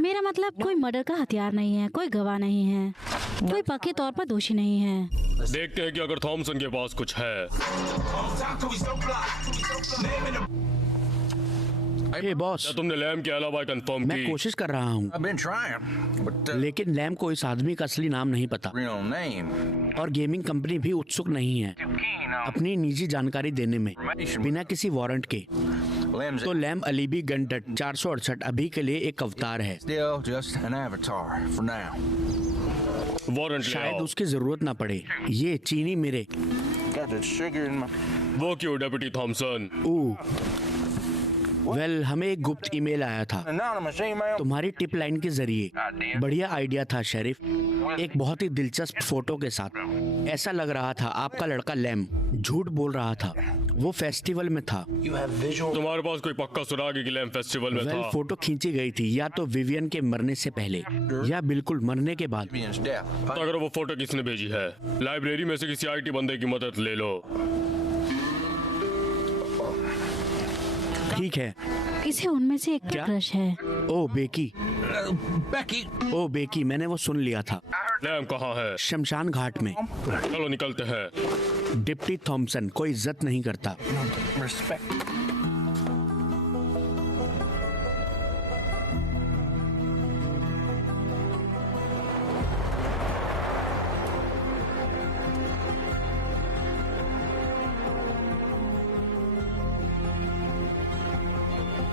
मेरा मतलब कोई मर्डर का हथियार नहीं है, कोई गवाह नहीं है, कोई पक्के तौर पर दोषी नहीं है। देखते हैं कि अगर थॉमसन के पास कुछ है। हे बॉस, क्या तुमने लैम के अलावा कंफर्म मैं की? कोशिश कर रहा हूँ, I've been trying, but लेकिन लैम को इस आदमी का असली नाम नहीं पता, real name. और गेमिंग कंपनी भी उत्सुक नहीं है अपनी निजी जानकारी देने में बिना किसी वारंट के। Lem's तो लैम अलीबी गनडट 468 अभी के लिए एक अवतार है। still just an avatar for now. Warrant ले शायद आओ। उसकी जरूरत ना पड़े। ये चीनी मेरे Got that sugar in my. वो क्यों डेप्यूटी थॉमसन? वेल, हमें एक गुप्त ईमेल आया था Anonymous email. तुम्हारी टिप लाइन के जरिए। बढ़िया आइडिया था शेरिफ, एक बहुत ही दिलचस्प फोटो के साथ। ऐसा लग रहा था आपका लड़का लैम झूठ बोल रहा था, वो फेस्टिवल में था। You have visual. तुम्हारे पास कोई पक्का सुराग है कि लैम फेस्टिवल में वेल, था? फोटो खींची गई थी या तो विवियन के मरने से पहले या बिल्कुल मरने के बाद। Vivian's death. तो अगर वो फोटो किसने भेजी है? लाइब्रेरी में से किसी आईटी बंदे की मदद ले लो। ठीक है। इसे उनमें से एक क्या? पर क्रश है। ओ बेकी, Becky. ओ बेकी, मैंने वो सुन लिया था। लैम कहाँ है? शमशान घाट में। चलो निकलते हैं। डिप्टी थॉमसन कोई इज्जत नहीं करता। Respect.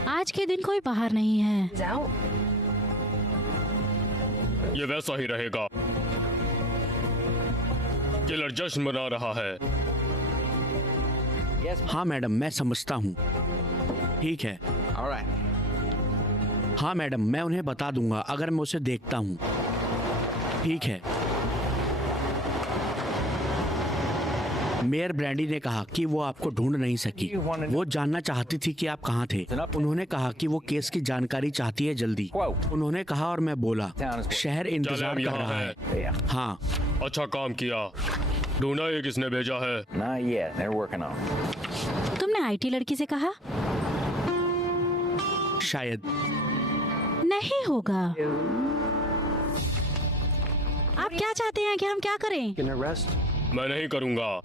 आज के दिन कोई बाहर नहीं है। He's out. ये वैसा ही रहेगा। किलर जश्न मना रहा है। हाँ मैडम, मैं समझता हूँ। ठीक है, All right. हाँ मैडम, मैं उन्हें बता दूंगा अगर मैं उसे देखता हूँ। ठीक है। मेयर ब्रैंडी ने कहा कि वो आपको ढूंढ नहीं सकी। वो जानना चाहती थी कि आप कहाँ थे। उन्होंने कहा कि वो केस की जानकारी चाहती है जल्दी। उन्होंने कहा और मैं बोला शहर इंतजार कर रहा है। हाँ। अच्छा काम किया। ढूंढा ये किसने भेजा है? Not yet. They're working on it. तुमने आईटी लड़की से कहा? शायद। नहीं होगा। आप क्या चाहते हैं कि हम क्या करें? मैं नहीं करूंगा।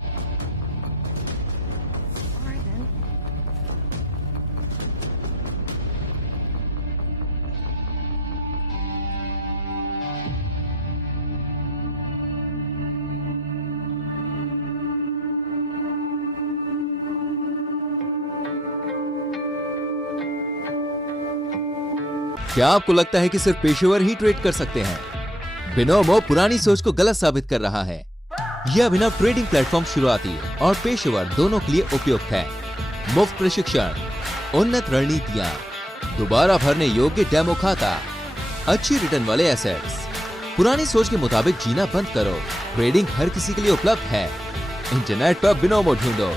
क्या आपको लगता है कि सिर्फ पेशेवर ही ट्रेड कर सकते हैं? बिनोमो पुरानी सोच को गलत साबित कर रहा है। यह अभिनव ट्रेडिंग प्लेटफॉर्म शुरुआती और पेशेवर दोनों के लिए उपयुक्त है। मुफ्त प्रशिक्षण, उन्नत रणनीतियां, दोबारा भरने योग्य डेमो खाता, अच्छी रिटर्न वाले एसेट्स। पुरानी सोच के मुताबिक जीना बंद करो। ट्रेडिंग हर किसी के लिए उपलब्ध है। इंटरनेट पर बिनोमो ढूंढो।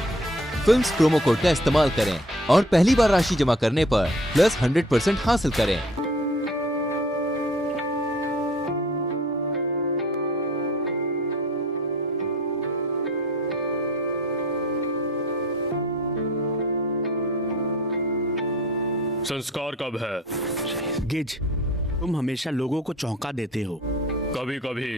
फिल्म्स प्रोमो कोड का इस्तेमाल करें और पहली बार राशि जमा करने पर प्लस 100% हासिल करें। संस्कार कब है? गिज, तुम हमेशा लोगों को चौंका देते हो। कभी कभी।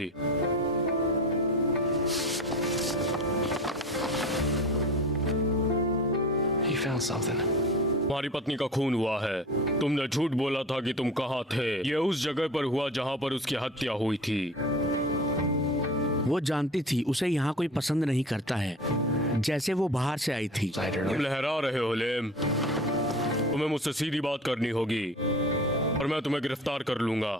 He found something. तुम्हारी पत्नी का खून हुआ है। तुमने झूठ बोला था कि तुम कहाँ थे। ये उस जगह पर हुआ जहाँ पर उसकी हत्या हुई थी। वो जानती थी उसे यहाँ कोई पसंद नहीं करता है, जैसे वो बाहर से आई थी। तुम लहरा रहे हो लेम। तुम्हें मुझसे सीधी बात करनी होगी और मैं तुम्हें गिरफ्तार कर लूंगा।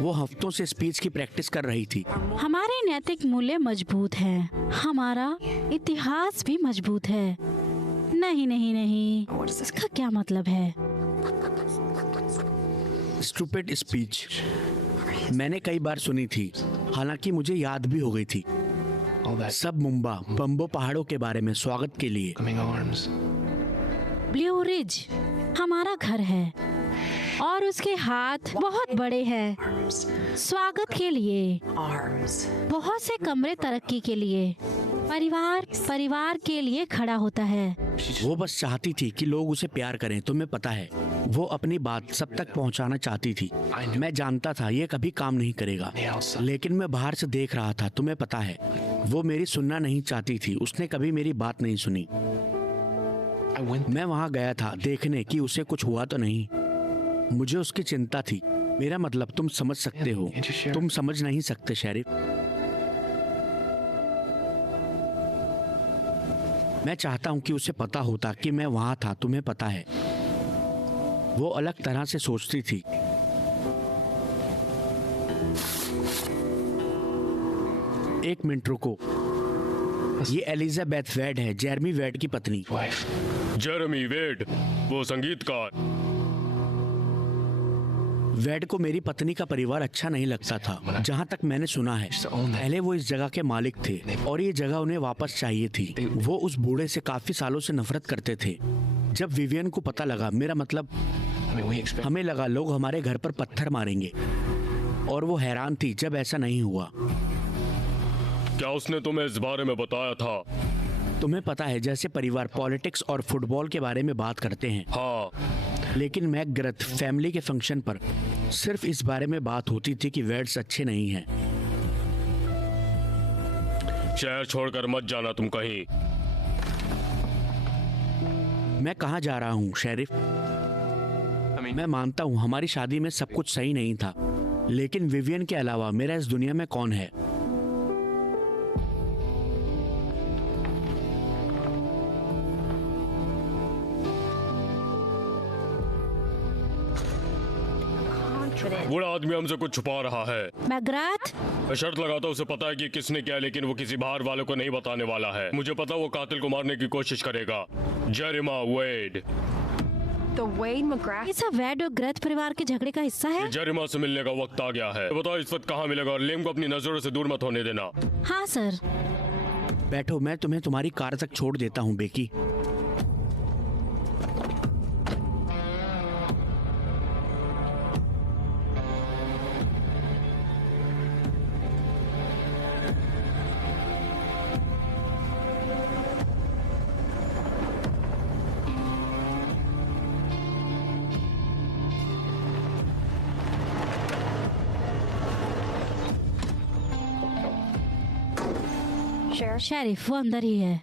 वो हफ्तों से स्पीच की प्रैक्टिस कर रही थी। हमारे नैतिक मूल्य मजबूत हैं। हमारा इतिहास भी मजबूत है। नहीं नहीं नहीं, इसका क्या मतलब है? स्टूपिड स्पीच मैंने कई बार सुनी थी, हालांकि मुझे याद भी हो गई थी। सब मुंबा बम्बो पहाड़ों के बारे में स्वागत के लिए। ब्लू रिज हमारा घर है और उसके हाथ बहुत बड़े हैं। स्वागत के लिए, बहुत से कमरे तरक्की के लिए, परिवार के लिए खड़ा होता है। वो बस चाहती थी कि लोग उसे प्यार करें। तुम्हें पता है, वो अपनी बात सब तक पहुंचाना चाहती थी। मैं जानता था ये कभी काम नहीं करेगा, लेकिन मैं बाहर से देख रहा था। तुम्हें पता है, वो मेरी सुनना नहीं चाहती थी। उसने कभी मेरी बात नहीं सुनी। मैं वहां गया था देखने कि उसे कुछ हुआ तो नहीं। मुझे उसकी चिंता थी। मेरा मतलब तुम समझ सकते हो। तुम समझ नहीं सकते शेरिफ। मैं चाहता हूं कि उसे पता होता कि मैं वहां था। तुम्हें पता है, वो अलग तरह से सोचती थी। एक मिनट रुको। ये एलिजाबेथ वेड है, जेरमी वेड की पत्नी। जेरमी वेड, वो संगीतकार। वेड को मेरी पत्नी का परिवार अच्छा नहीं लगता था, जहाँ तक मैंने सुना है। पहले वो इस जगह के मालिक थे और ये जगह उन्हें वापस चाहिए थी। वो उस बूढ़े से काफी सालों से नफरत करते थे। जब विवियन को पता लगा, मेरा मतलब हमें लगा लोग हमारे घर पर पत्थर मारेंगे, और वो हैरान थी जब ऐसा नहीं हुआ। क्या उसने तुम्हें इस बारे में बताया था? तुम्हें पता है, जैसे परिवार पॉलिटिक्स और फुटबॉल के बारे में बात करते हैं। हाँ, लेकिन मैकग्रथ फैमिली के फंक्शन पर सिर्फ इस बारे में बात होती थी कि वेड्स अच्छे नहीं हैं। शहर छोड़कर मत जाना तुम कहीं। मैं कहाँ जा रहा हूँ शेरिफ? मैं मानता हूँ हमारी शादी में सब कुछ सही नहीं था, लेकिन विवियन के अलावा मेरा इस दुनिया में कौन है? बूढ़ा आदमी हमसे कुछ छुपा रहा है। मैग्राथ, मैं शर्त लगाता हूँ उसे पता है कि किसने किया, लेकिन वो किसी बाहर वाले को नहीं बताने वाला है। मुझे पता वो कातिल को मारने की कोशिश करेगा। जेरिमा वेड। The Wade McGrath. ये सब वैड और ग्रथ परिवार के झगड़े का हिस्सा है। जेरिमा से मिलने का वक्त आ गया है। बताओ इस वक्त कहाँ मिलेगा, और लेम को अपनी नजरों से दूर मत होने देना। हाँ सर। बैठो, मैं तुम्हें तुम्हारी कार तक छोड़ देता हूँ बेकी। Sheriff. शेरिफ वो अंदर ही है।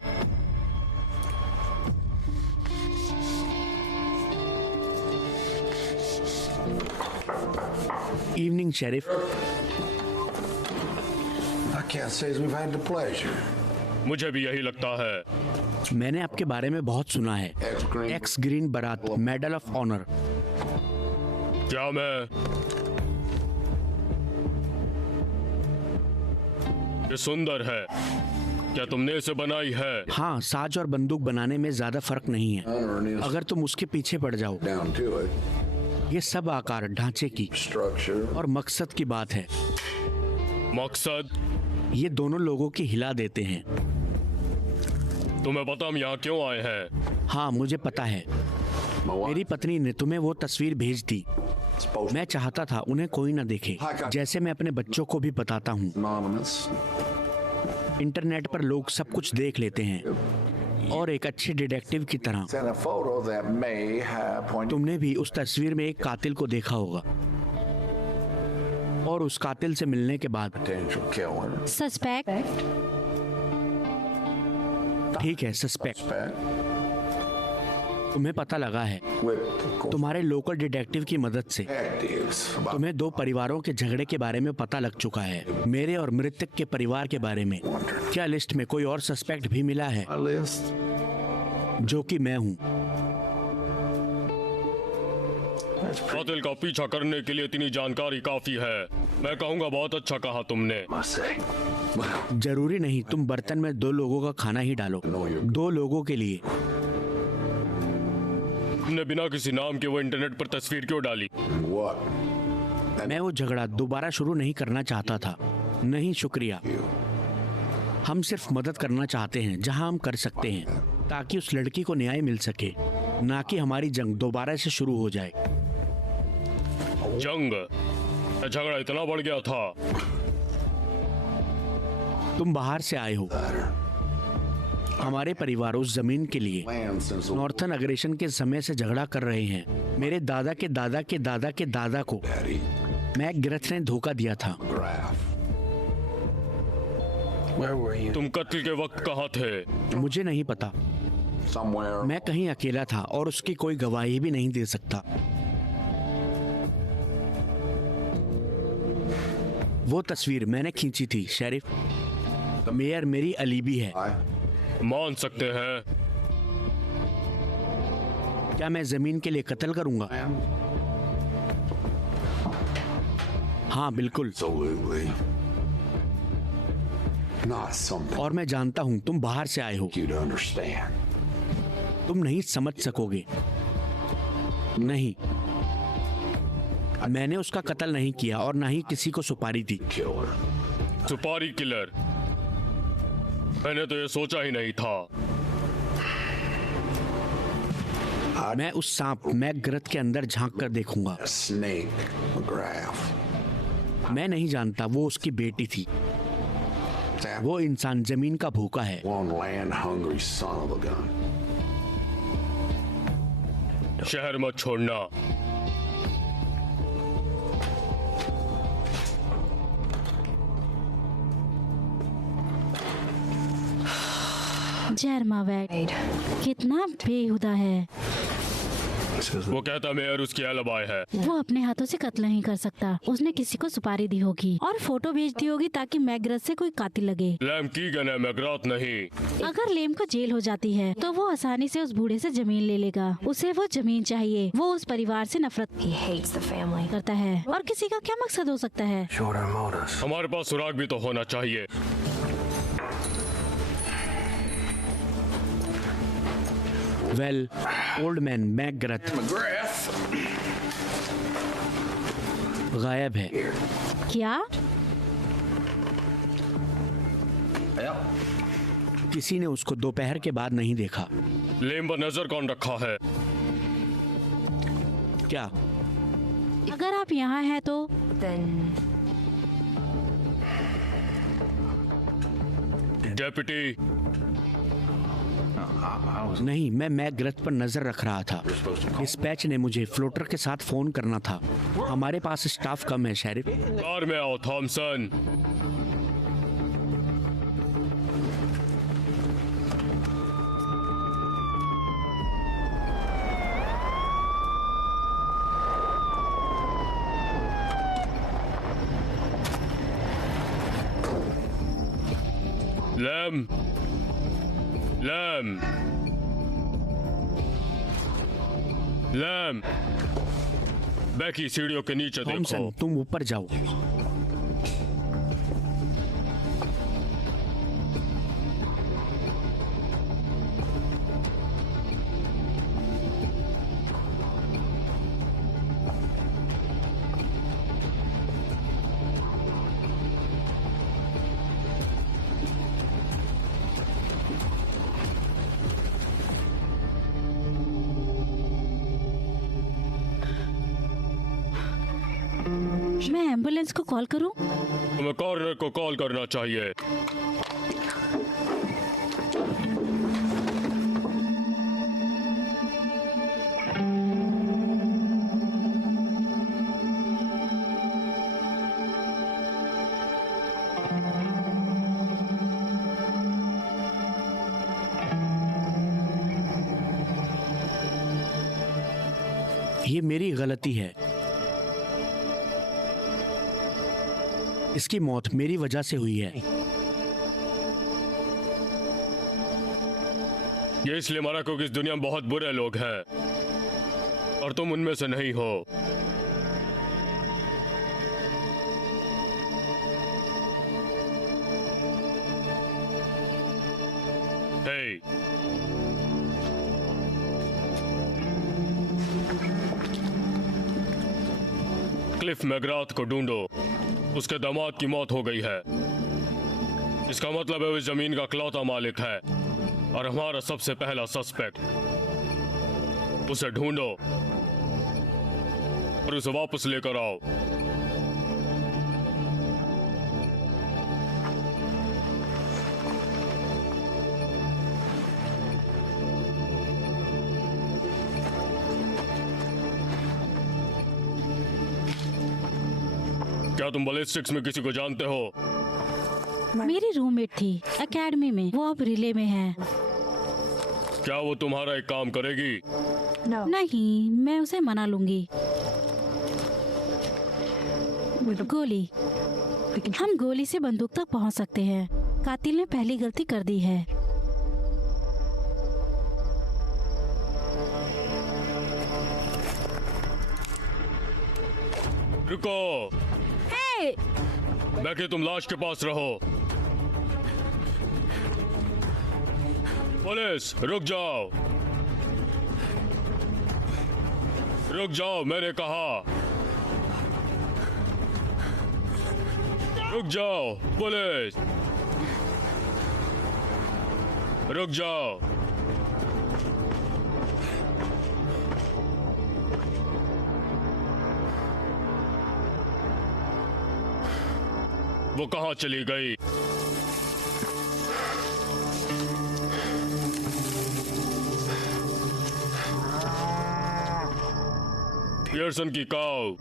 Evening sheriff. I can't say as we've had the pleasure. मुझे भी यही लगता है। मैंने आपके बारे में बहुत सुना है। Ex-Green. एक्स ग्रीन बारात, मेडल ऑफ ऑनर। क्या मैं ये सुंदर है? क्या तुमने इसे बनाई है? हाँ, साज और बंदूक बनाने में ज्यादा फर्क नहीं है। Underneath, अगर तुम उसके पीछे पड़ जाओ। down to it. ये सब आकार, ढांचे की Structure. और मकसद की बात है। मकसद? ये दोनों लोगों की हिला देते हैं। तुम्हें पता हम यहाँ क्यों आए हैं? हाँ, मुझे पता है। My wife. मेरी पत्नी ने तुम्हें वो तस्वीर भेज दी। Supposed मैं चाहता था उन्हें कोई न देखे, जैसे मैं अपने बच्चों को भी बताता हूँ। anonymous. इंटरनेट पर लोग सब कुछ देख लेते हैं, और एक अच्छे डिटेक्टिव की तरह Sent a photo that may have pointed तुमने भी उस तस्वीर में एक कातिल को देखा होगा, और उस कातिल से मिलने के बाद potential killer. सस्पेक्ट। ठीक है, सस्पेक्ट Suspect. तुम्हें पता लगा है With तुम्हारे लोकल डिटेक्टिव की मदद से। detectives about तुम्हें दो परिवारों के झगड़े के बारे में पता लग चुका है, मेरे और मृतक के परिवार के बारे में। क्या लिस्ट में कोई और सस्पेक्ट भी मिला है? my list. जो कि मैं हूँ। कातिल का पीछा करने के लिए इतनी जानकारी काफी है। मैं कहूँगा बहुत अच्छा कहा तुमने। Must say. जरूरी नहीं तुम बर्तन में दो लोगों का खाना ही डालो। दो लोगों के लिए। तुमने बिना किसी नाम के वो इंटरनेट पर तस्वीर क्यों डाली? What? मैं वो झगड़ा दोबारा शुरू नहीं करना चाहता था। नहीं, शुक्रिया। हम सिर्फ मदद करना चाहते हैं जहां हम कर सकते हैं, ताकि उस लड़की को न्याय मिल सके, ना कि हमारी जंग दोबारा से शुरू हो जाए। जंग? ये झगड़ा इतना बढ़ गया था? तुम बाहर से आए हो। हमारे परिवार उस जमीन के लिए Land since the northern aggression के समय से झगड़ा कर रहे हैं। मेरे दादा के दादा के दादा के दादा को daddy मैकग्रथ ने धोखा दिया था। graph. Where were you? तुम कत्ल के वक्त कहाँ थे? मुझे नहीं पता। Somewhere. मैं कहीं अकेला था और उसकी कोई गवाही भी नहीं दे सकता। वो तस्वीर मैंने खींची थी शेरिफ। मेयर मेरी अलीबी है। I. मान सकते हैं। क्या मैं जमीन के लिए कत्ल करूंगा? हाँ, बिल्कुल। Absolutely. Not something और मैं जानता हूँ तुम बाहर से आए हो। you'd understand. तुम नहीं समझ सकोगे। नहीं, मैंने उसका कत्ल नहीं किया और ना ही किसी को सुपारी दी। Killer. सुपारी किलर? मैंने तो ये सोचा ही नहीं था। मैं उस सांप मैकग्रथ के अंदर झांक कर देखूंगा। A snake. McGrath. मैं नहीं जानता वो उसकी बेटी थी। That वो इंसान जमीन का भूखा है। one land hungry son of a gun. शहर मत छोड़ना। जेरिमा वेड कितना बेहुदा है। says वो कहता मेयर उसकी एलिबाई है। वो अपने हाथों से कत्ल नहीं कर सकता। उसने किसी को सुपारी दी होगी और फोटो भेज दी होगी ताकि मैग्रेथ से कोई कातिल लगे। लैम कीगन है, मैग्राथ नहीं। अगर लेम को जेल हो जाती है तो वो आसानी से उस बूढ़े से जमीन ले लेगा। उसे वो जमीन चाहिए। वो उस परिवार से नफरत He hates the family. करता है। और किसी का क्या मकसद हो सकता है? shorter motives. हमारे पास सुराग भी तो होना चाहिए। वेल, ओल्ड मैन मैग्रेथ गायब है। क्या? किसी ने उसको दोपहर के बाद नहीं देखा। लेम पर नजर कौन रखा है? क्या? अगर आप यहाँ हैं तो Then डेप्यूटी, नहीं, मैं मैग्रेथ पर नजर रख रहा था। डिस्पैच ने मुझे फ्लोटर के साथ फोन करना था। हमारे पास स्टाफ कम है शेरिफ। कार में आओ थॉमसन। लैम, लैम, लैम, बैकी सीढ़ियों के नीचे थॉमसन, देखो। तुम ऊपर जाओ। मैं एम्बुलेंस को कॉल करूं? तुम्हें कॉर्नर को कॉल करना चाहिए। ये मेरी गलती है। इसकी मौत मेरी वजह से हुई है। ये इसलिए मरा क्योंकि इस दुनिया में बहुत बुरे लोग हैं और तुम उनमें से नहीं हो। हे, क्लिफ मैग्राथ को ढूंढो। उसके दामाद की मौत हो गई है। इसका मतलब है वो इस जमीन का इकलौता मालिक है और हमारा सबसे पहला सस्पेक्ट। उसे ढूंढो और उसे वापस लेकर आओ। क्या तुम बैलिस्टिक्स में किसी को जानते हो? मेरी रूममेट थी एकेडमी में। वो अब रिले में है। क्या वो तुम्हारा एक काम करेगी? no. नहीं, मैं उसे मना लूंगी। गोली। हम गोली से बंदूक तक पहुंच सकते हैं। कातिल ने पहली गलती कर दी है। रुको। बैके, तुम लाश के पास रहो। पुलिस, रुक जाओ। रुक जाओ, मैंने कहा। रुक जाओ, पुलिस। रुक जाओ। वो कहाँ चली गई? पियर्सन की काऊ।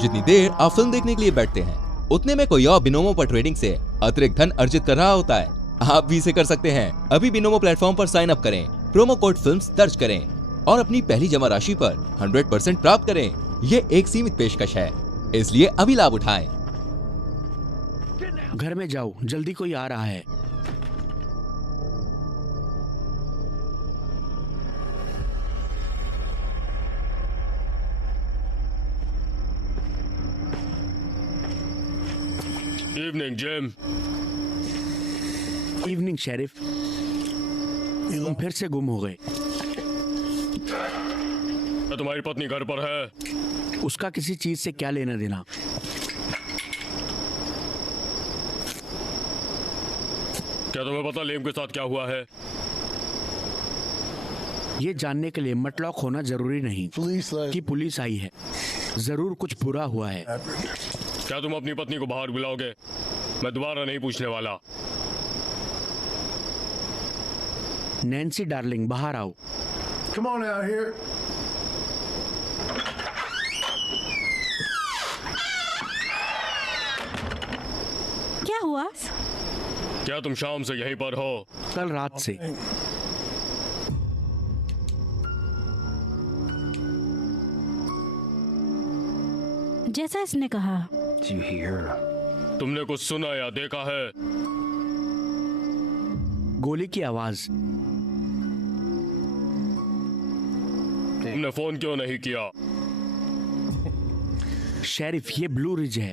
जितनी देर आप फिल्म देखने के लिए बैठते हैं उतने में कोई और बिनोमो पर ट्रेडिंग से अतिरिक्त धन अर्जित कर रहा होता है। आप भी इसे कर सकते हैं। अभी बिनोमो प्लेटफॉर्म पर साइन अप करें, प्रोमो कोड फिल्म्स दर्ज करें और अपनी पहली जमा राशि पर 100% प्राप्त करें। ये एक सीमित पेशकश है, इसलिए अभी लाभ उठाएं। घर में जाओ, जल्दी कोई आ रहा है। Evening gym. Evening sheriff. तुम फिर से गुम हो गए। क्या तुम्हारी पत्नी घर पर है? उसका किसी चीज से क्या लेना देना। क्या तुम्हें पता लेम के साथ क्या हुआ है? ये जानने के लिए मटलॉक होना जरूरी नहीं कि पुलिस आई है। जरूर कुछ बुरा हुआ है। क्या तुम अपनी पत्नी को बाहर बुलाओगे? मैं दोबारा नहीं पूछने वाला। नैन्सी डार्लिंग, बाहर आओ। Come on out here. क्या हुआ? क्या तुम शाम से यहीं पर हो? कल रात से। जैसा इसने कहा। Did you hear? तुमने कुछ सुना या देखा है? गोली की आवाज। तुमने फोन क्यों नहीं किया? शेरिफ, ये ब्लू रिज है।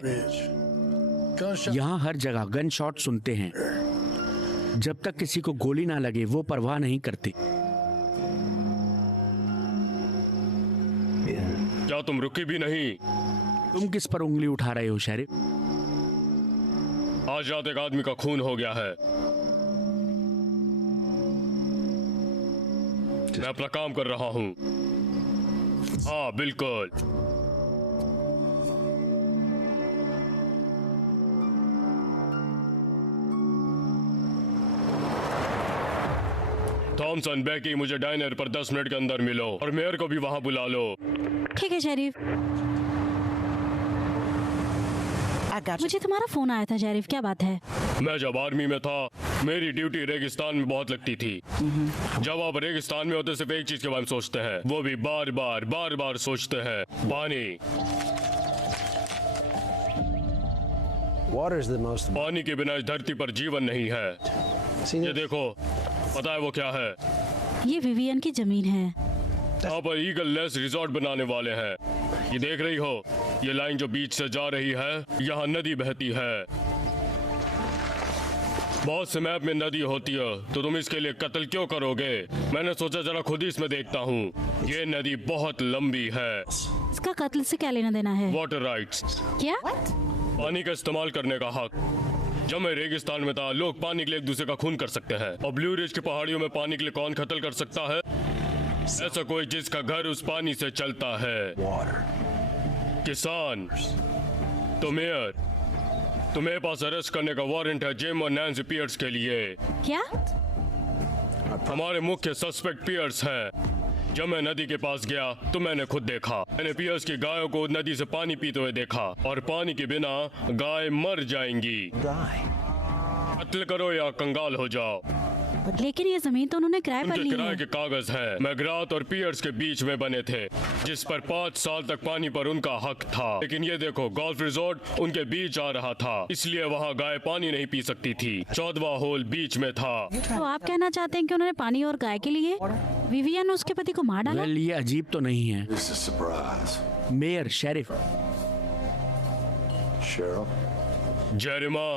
यहाँ हर जगह गन शॉट सुनते हैं। जब तक किसी को गोली ना लगे वो परवाह नहीं करते। क्या तुम रुकी भी नहीं? तुम किस पर उंगली उठा रहे हो शेरिफ? आज रात एक आदमी का खून हो गया है। मैं अपना काम कर रहा हूँ। हाँ बिल्कुल। थॉमसन, बेकी, मुझे डाइनर पर 10 मिनट के अंदर मिलो और मेयर को भी वहां बुला लो। ठीक है शेरिफ। मुझे तुम्हारा फोन आया था शेरिफ, क्या बात है? मैं जब आर्मी में था मेरी ड्यूटी रेगिस्तान में बहुत लगती थी। जब आप रेगिस्तान में होते सिर्फ एक चीज के बारे में सोचते हैं, वो भी बार बार सोचते हैं, पानी। Water is the most. पानी के बिना इस धरती पर जीवन नहीं है। ये देखो, पता है वो क्या है? ये विवियन की जमीन है। यहाँ पर ईगल लेस रिजॉर्ट बनाने वाले हैं। ये देख रही हो, ये लाइन जो बीच से जा रही है, यहाँ नदी बहती है। बहुत से मैप में नदी होती है, तो तुम इसके लिए कत्ल क्यों करोगे? मैंने सोचा जरा खुद ही इसमें देखता हूँ। ये नदी बहुत लंबी है। इसका कत्ल से क्या लेना देना है? Water rights. क्या? पानी का इस्तेमाल करने का हक। जब मैं रेगिस्तान में था, लोग पानी के लिए एक दूसरे का खून कर सकते हैं। और ब्लू रिज की पहाड़ियों में पानी के लिए कौन कत्ल कर सकता है? ऐसा कोई जिसका घर उस पानी से चलता है। किसान। तो मेयर, तुम्हें पास अरेस्ट करने का वारंट है जिम और नैन्सी पियर्स के लिए। क्या? हमारे मुख्य सस्पेक्ट पियर्स हैं। जब मैं नदी के पास गया तो मैंने खुद देखा। मैंने पियर्स की गायों को नदी से पानी पीते हुए देखा, और पानी के बिना गाय मर जाएंगी। कत्ल करो या कंगाल हो जाओ। लेकिन ये जमीन तो उन्होंने किराए पर उनके ली किराए है। के कागज हैं। मैग्राथ और पियर्स के बीच में बने थे, जिस पर 5 साल तक पानी पर उनका हक था। लेकिन ये देखो, गोल्फ रिजॉर्ट उनके बीच आ रहा था, इसलिए वहाँ गाय पानी नहीं पी सकती थी। 14वां होल बीच में था। तो आप कहना चाहते हैं कि उन्होंने पानी और गाय के लिए विवियन उसके पति को मार डाला? वेल, ये अजीब तो नहीं है। This is a surprise. Mayor, sheriff, Sheriff. जेरिमा,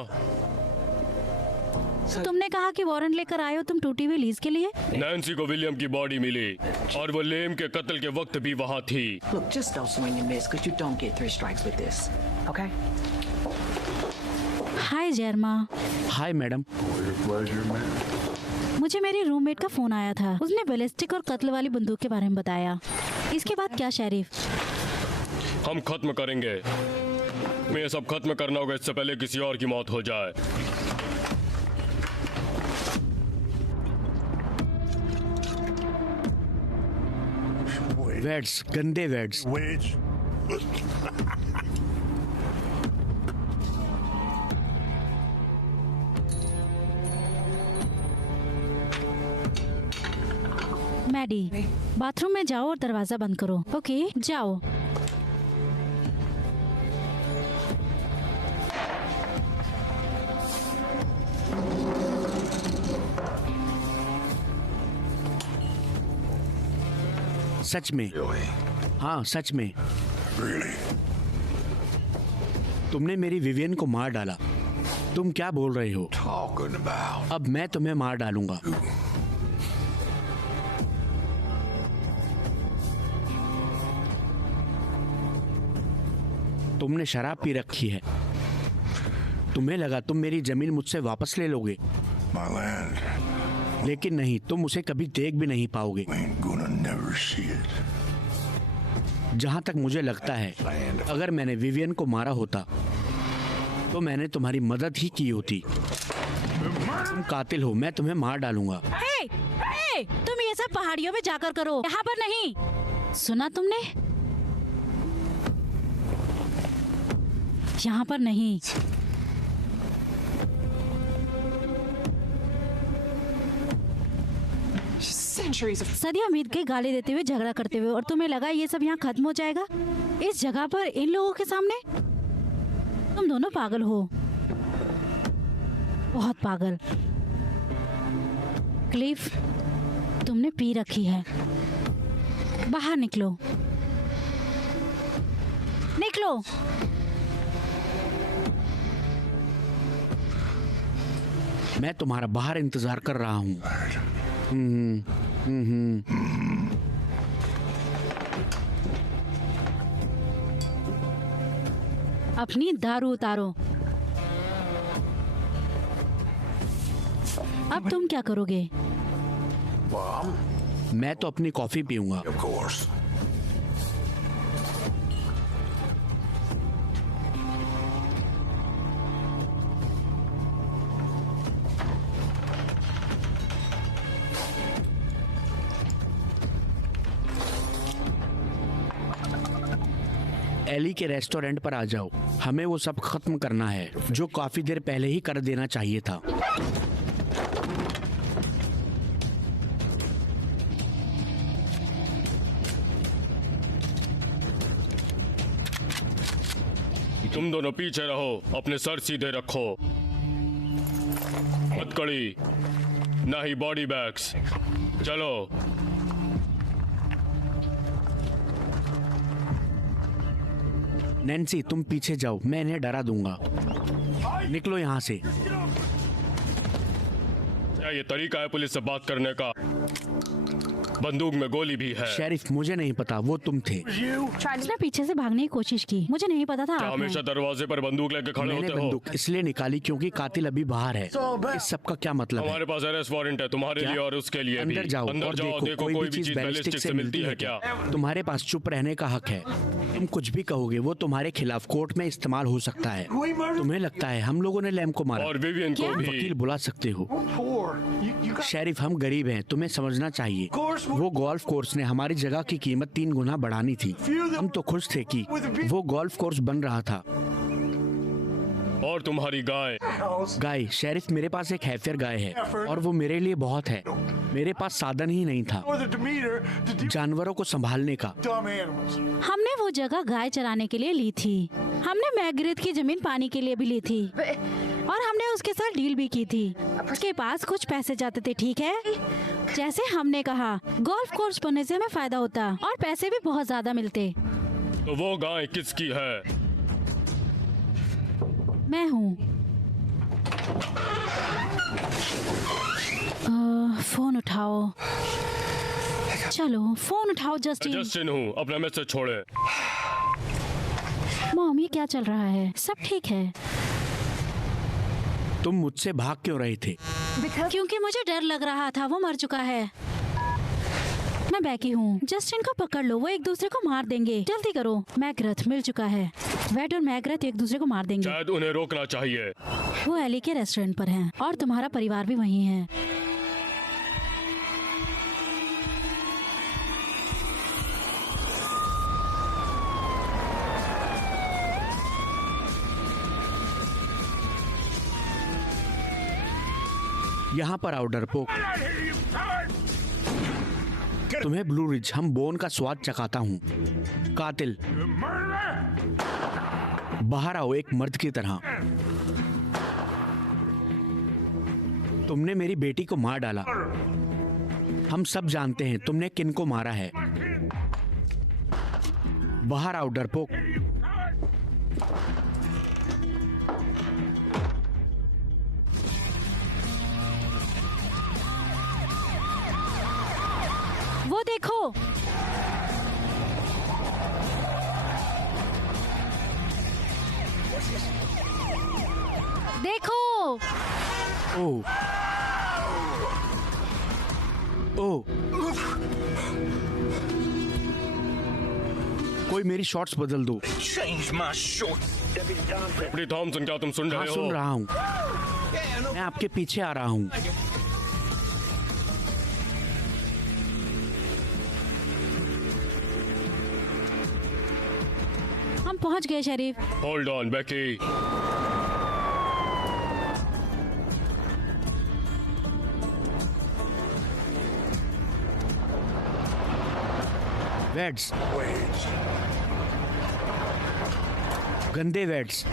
तुमने कहा कि वारंट लेकर आए हो तुम टूटी हुई लीज के लिए। नैन्सी को विलियम की बॉडी मिली, और वो लेम के कत्ल के वक्त भी वहाँ थी। Look, just don't swing and miss, because you don't get 3 strikes with this. Okay? Hi जर्मा। Hi madam. Your pleasure, man. मुझे मेरी रूममेट का फोन आया था। उसने बैलिस्टिक और कत्ल वाली बंदूक के बारे में बताया। इसके बाद क्या शेरिफ? हम खत्म करेंगे। मैं ये सब खत्म करना होगा इससे पहले किसी और की मौत हो जाए। वेड्स, गंदे वेड्स। Wedge. मैडी, बाथरूम में जाओ और दरवाजा बंद करो। ओके, जाओ। सच में? हाँ, सच में। तुमने मेरी विवियन को मार डाला। तुम क्या बोल रहे हो? अब मैं तुम्हें मार डालूंगा। तुमने शराब पी रखी है। तुम्हें लगा तुम मेरी जमीन मुझसे वापस ले लोगे, लेकिन नहीं, तुम उसे कभी देख भी नहीं पाओगे। जहां तक मुझे लगता है, अगर मैंने विवियन को मारा होता तो मैंने तुम्हारी मदद ही की होती। तुम कातिल हो, मैं तुम्हें मार डालूंगा। हे, तुम ये सब पहाड़ियों में जाकर करो, यहाँ पर नहीं। सुना तुमने? यहाँ पर नहीं। सदियां बीत गई गाली देते हुए, झगड़ा करते हुए, और तुम्हें लगा ये सब यहाँ खत्म हो जाएगा इस जगह पर, इन लोगों के सामने? तुम दोनों पागल हो, बहुत पागल। क्लिफ, तुमने पी रखी है। बाहर निकलो, निकलो। मैं तुम्हारा बाहर इंतजार कर रहा हूँ। अपनी दारू उतारो। अब तुम क्या करोगे? मैं तो अपनी कॉफी पीऊंगा। एली के रेस्टोरेंट पर आ जाओ। हमें वो सब खत्म करना है जो काफी देर पहले ही कर देना चाहिए था। तुम दोनों पीछे रहो, अपने सर सीधे रखो। हथकड़ी, ना ही बॉडी बैग्स। चलो। नैन्सी, तुम पीछे जाओ, मैं इन्हें डरा दूंगा। निकलो यहाँ से। क्या ये तरीका है पुलिस से बात करने का? बंदूक में गोली भी है। शेरिफ, मुझे नहीं पता, वो तुम थे। उसने पीछे से भागने की कोशिश की, मुझे नहीं पता था। क्या हमेशा दरवाजे पर बंदूक लेके खड़े मैंने होते हो? बंदूक इसलिए निकाली क्योंकि कातिल अभी बाहर है। इस सब का क्या मतलब है? हमारे पास अरेस्ट वारंट है, तुम्हारे क्या? लिए और उसके लिए भी। अंदर जाओ अंदर और जाओ, देखो कोई भी चीज बैलिस्टिक से मिलती है क्या? तुम्हारे पास चुप रहने का हक है। तुम कुछ भी कहोगे वो तुम्हारे खिलाफ कोर्ट में इस्तेमाल हो सकता है। तुम्हें लगता है हम लोगों ने लैम को मारा? और विवियन को भी। वकील बुला सकते हो। शेरिफ, हम गरीब हैं, तुम्हें समझना चाहिए। वो गोल्फ कोर्स ने हमारी जगह की कीमत 3 गुना बढ़ानी थी। हम तो खुश थे कि वो गोल्फ कोर्स बन रहा था। और तुम्हारी गाय। शेरिफ, मेरे पास एक हैफियर गाय है और वो मेरे लिए बहुत है। मेरे पास साधन ही नहीं था जानवरों को संभालने का। हमने वो जगह गाय चराने के लिए ली थी। हमने मैग्रेथ की जमीन पानी के लिए भी ली थी, और हमने उसके साथ डील भी की थी। उसके पास कुछ पैसे जाते थे, ठीक है? जैसे हमने कहा, गोल्फ कोर्स बनने से हमें फायदा होता और पैसे भी बहुत ज्यादा मिलते। तो वो गाय किसकी है? मैं हूँ। फोन उठाओ, चलो फोन उठाओ। जस्टिन हूँ, अपना मैसेज छोड़े। मॉम, ये क्या चल रहा है? सब ठीक है? तुम मुझसे भाग क्यों रहे थे? क्योंकि मुझे डर लग रहा था, वो मर चुका है। मैं बैकी हूँ। जस्टिन को पकड़ लो, वो एक दूसरे को मार देंगे। जल्दी करो। मैग्रेथ मिल चुका है। वेड और मैग्रेथ एक दूसरे को मार देंगे। शायद उन्हें रोकना चाहिए। वो एली के रेस्टोरेंट पर हैं और तुम्हारा परिवार भी वहीं है। यहाँ पर आओ डरपोक। तुम्हें ब्लू रिज हम बोन का स्वाद चखाता हूँ। कातिल, बाहर आओ एक मर्द की तरह। तुमने मेरी बेटी को मार डाला। हम सब जानते हैं तुमने किन को मारा है। बाहर आओ डरपोक। वो देखो, देखो। ओह, ओह, कोई मेरी शॉट्स बदल दो। डेप्यूटी थॉमसन, क्या तुम सुन हाँ, रहे हो? सुन रहा हूँ। मैं आपके पीछे आ रहा हूँ। हम पहुंच गए शरीफ। Hold on Becky. वेड्स, गंदे वेड्स।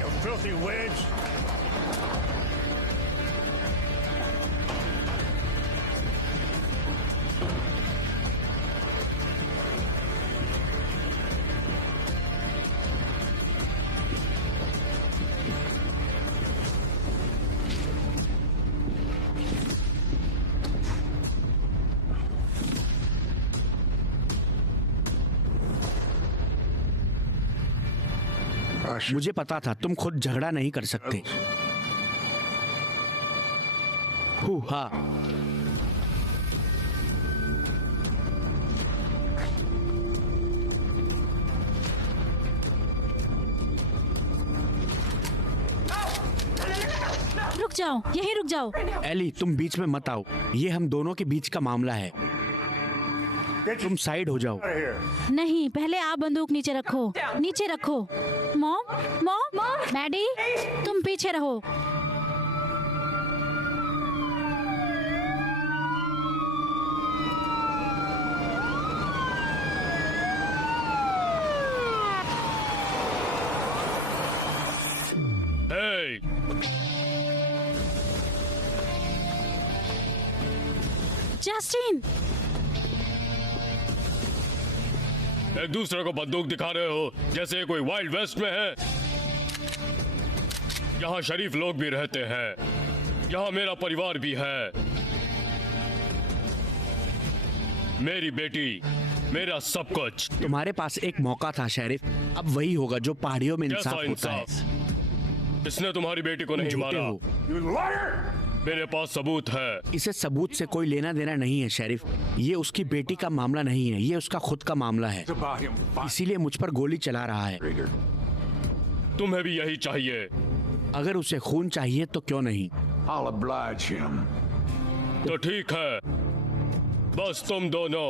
मुझे पता था तुम खुद झगड़ा नहीं कर सकते। हाँ, रुक जाओ, यहीं रुक जाओ। एली तुम बीच में मत आओ। ये हम दोनों के बीच का मामला है। तुम साइड हो जाओ। नहीं, पहले आप बंदूक नीचे रखो, नीचे रखो। मॉम, मॉम, मैडी, तुम पीछे रहो। Hey! जस्टिन, एक दूसरे को बंदूक दिखा रहे हो जैसे कोई वाइल्ड वेस्ट में है। यहाँ शरीफ लोग भी रहते हैं, यहाँ मेरा परिवार भी है। मेरी बेटी, मेरा सब कुछ। तुम्हारे पास एक मौका था शेरिफ, अब वही होगा जो पहाड़ियों में इंसाफ होता है। इसने तुम्हारी बेटी को नहीं मारा। मेरे पास सबूत है। इसे सबूत से कोई लेना देना नहीं है शेरिफ। ये उसकी बेटी का मामला नहीं है, ये उसका खुद का मामला है। इसीलिए मुझ पर गोली चला रहा है। तुम्हें भी यही चाहिए। अगर उसे खून चाहिए तो क्यों नहीं। I'll oblige him. तो ठीक है, बस तुम दोनों,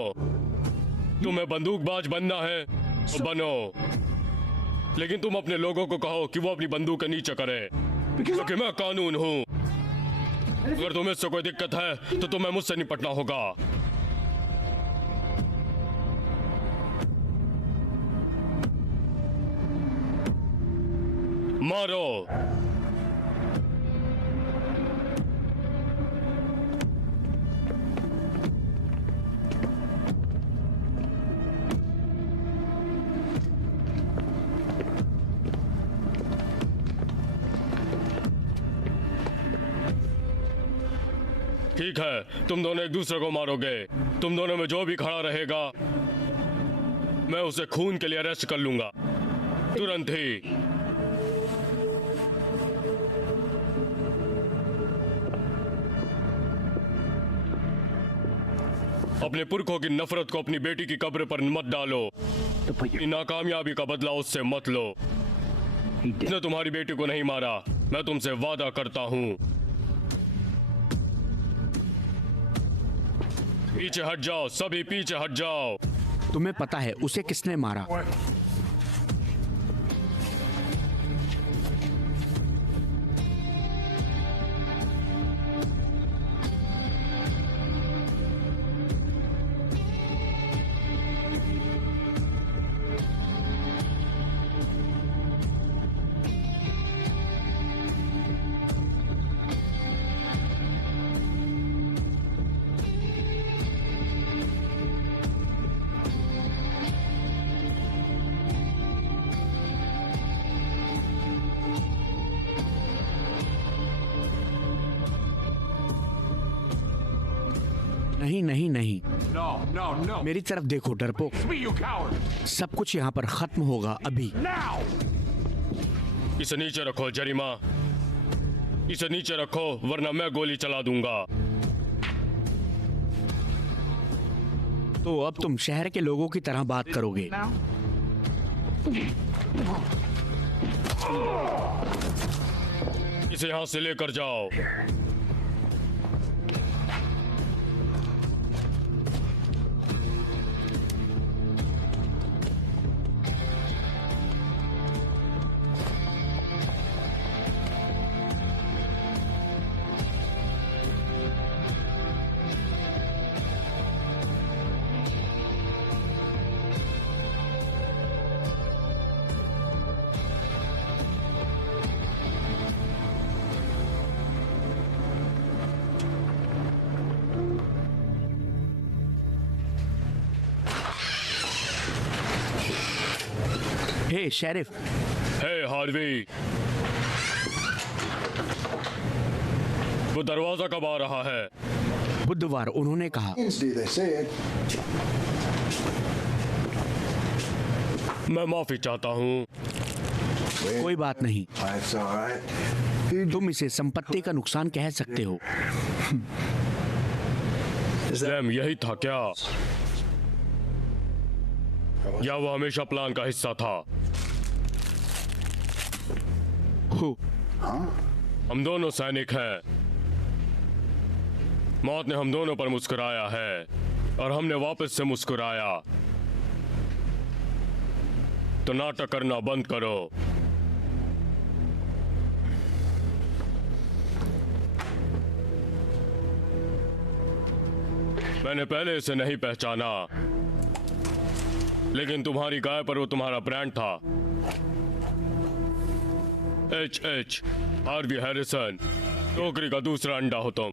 तुम्हें बंदूकबाज बनना है तो बनो, लेकिन तुम अपने लोगों को कहो कि वो अपनी बंदूक के नीचे करे, क्योंकि मैं कानून हूँ। अगर तुम्हें इससे कोई दिक्कत है तो तुम्हें मुझसे निपटना होगा। मारो। ठीक है, तुम दोनों एक दूसरे को मारोगे। तुम दोनों में जो भी खड़ा रहेगा मैं उसे खून के लिए अरेस्ट कर लूंगा, तुरंत ही। अपने पुरखों की नफरत को अपनी बेटी की कब्र पर मत डालो। नाकामयाबी का बदला उससे मत लो। उसने तुम्हारी बेटी को नहीं मारा, मैं तुमसे वादा करता हूं। पीछे हट जाओ, सभी पीछे हट जाओ। तुम्हें पता है उसे किसने मारा? नहीं नहीं नहीं, No, no, no. मेरी तरफ देखो डरपोक। It's me, you coward. सब कुछ यहाँ पर खत्म होगा अभी। Now. इसे नीचे रखो जरीमा, इसे नीचे रखो वरना मैं गोली चला दूंगा। तो अब तुम शहर के लोगों की तरह बात करोगे। इसे यहाँ से लेकर जाओ। हे शेरिफ, हे हार्वी, वो दरवाजा कब आ रहा है? बुधवार उन्होंने कहा। Wednesday, they said. मैं माफी चाहता हूँ। कोई बात नहीं, That's all right. तुम इसे संपत्ति का नुकसान कह सकते हो। लैम यही था क्या? या वो हमेशा प्लान का हिस्सा था? हो, हम दोनों सैनिक हैं। मौत ने हम दोनों पर मुस्कुराया है और हमने वापस से मुस्कुराया। तो नाटक करना बंद करो। मैंने पहले इसे नहीं पहचाना, लेकिन तुम्हारी गाय पर वो तुम्हारा ब्रांड था। एच हार्वी हैरिसन, टोकरी का दूसरा अंडा हो तुम।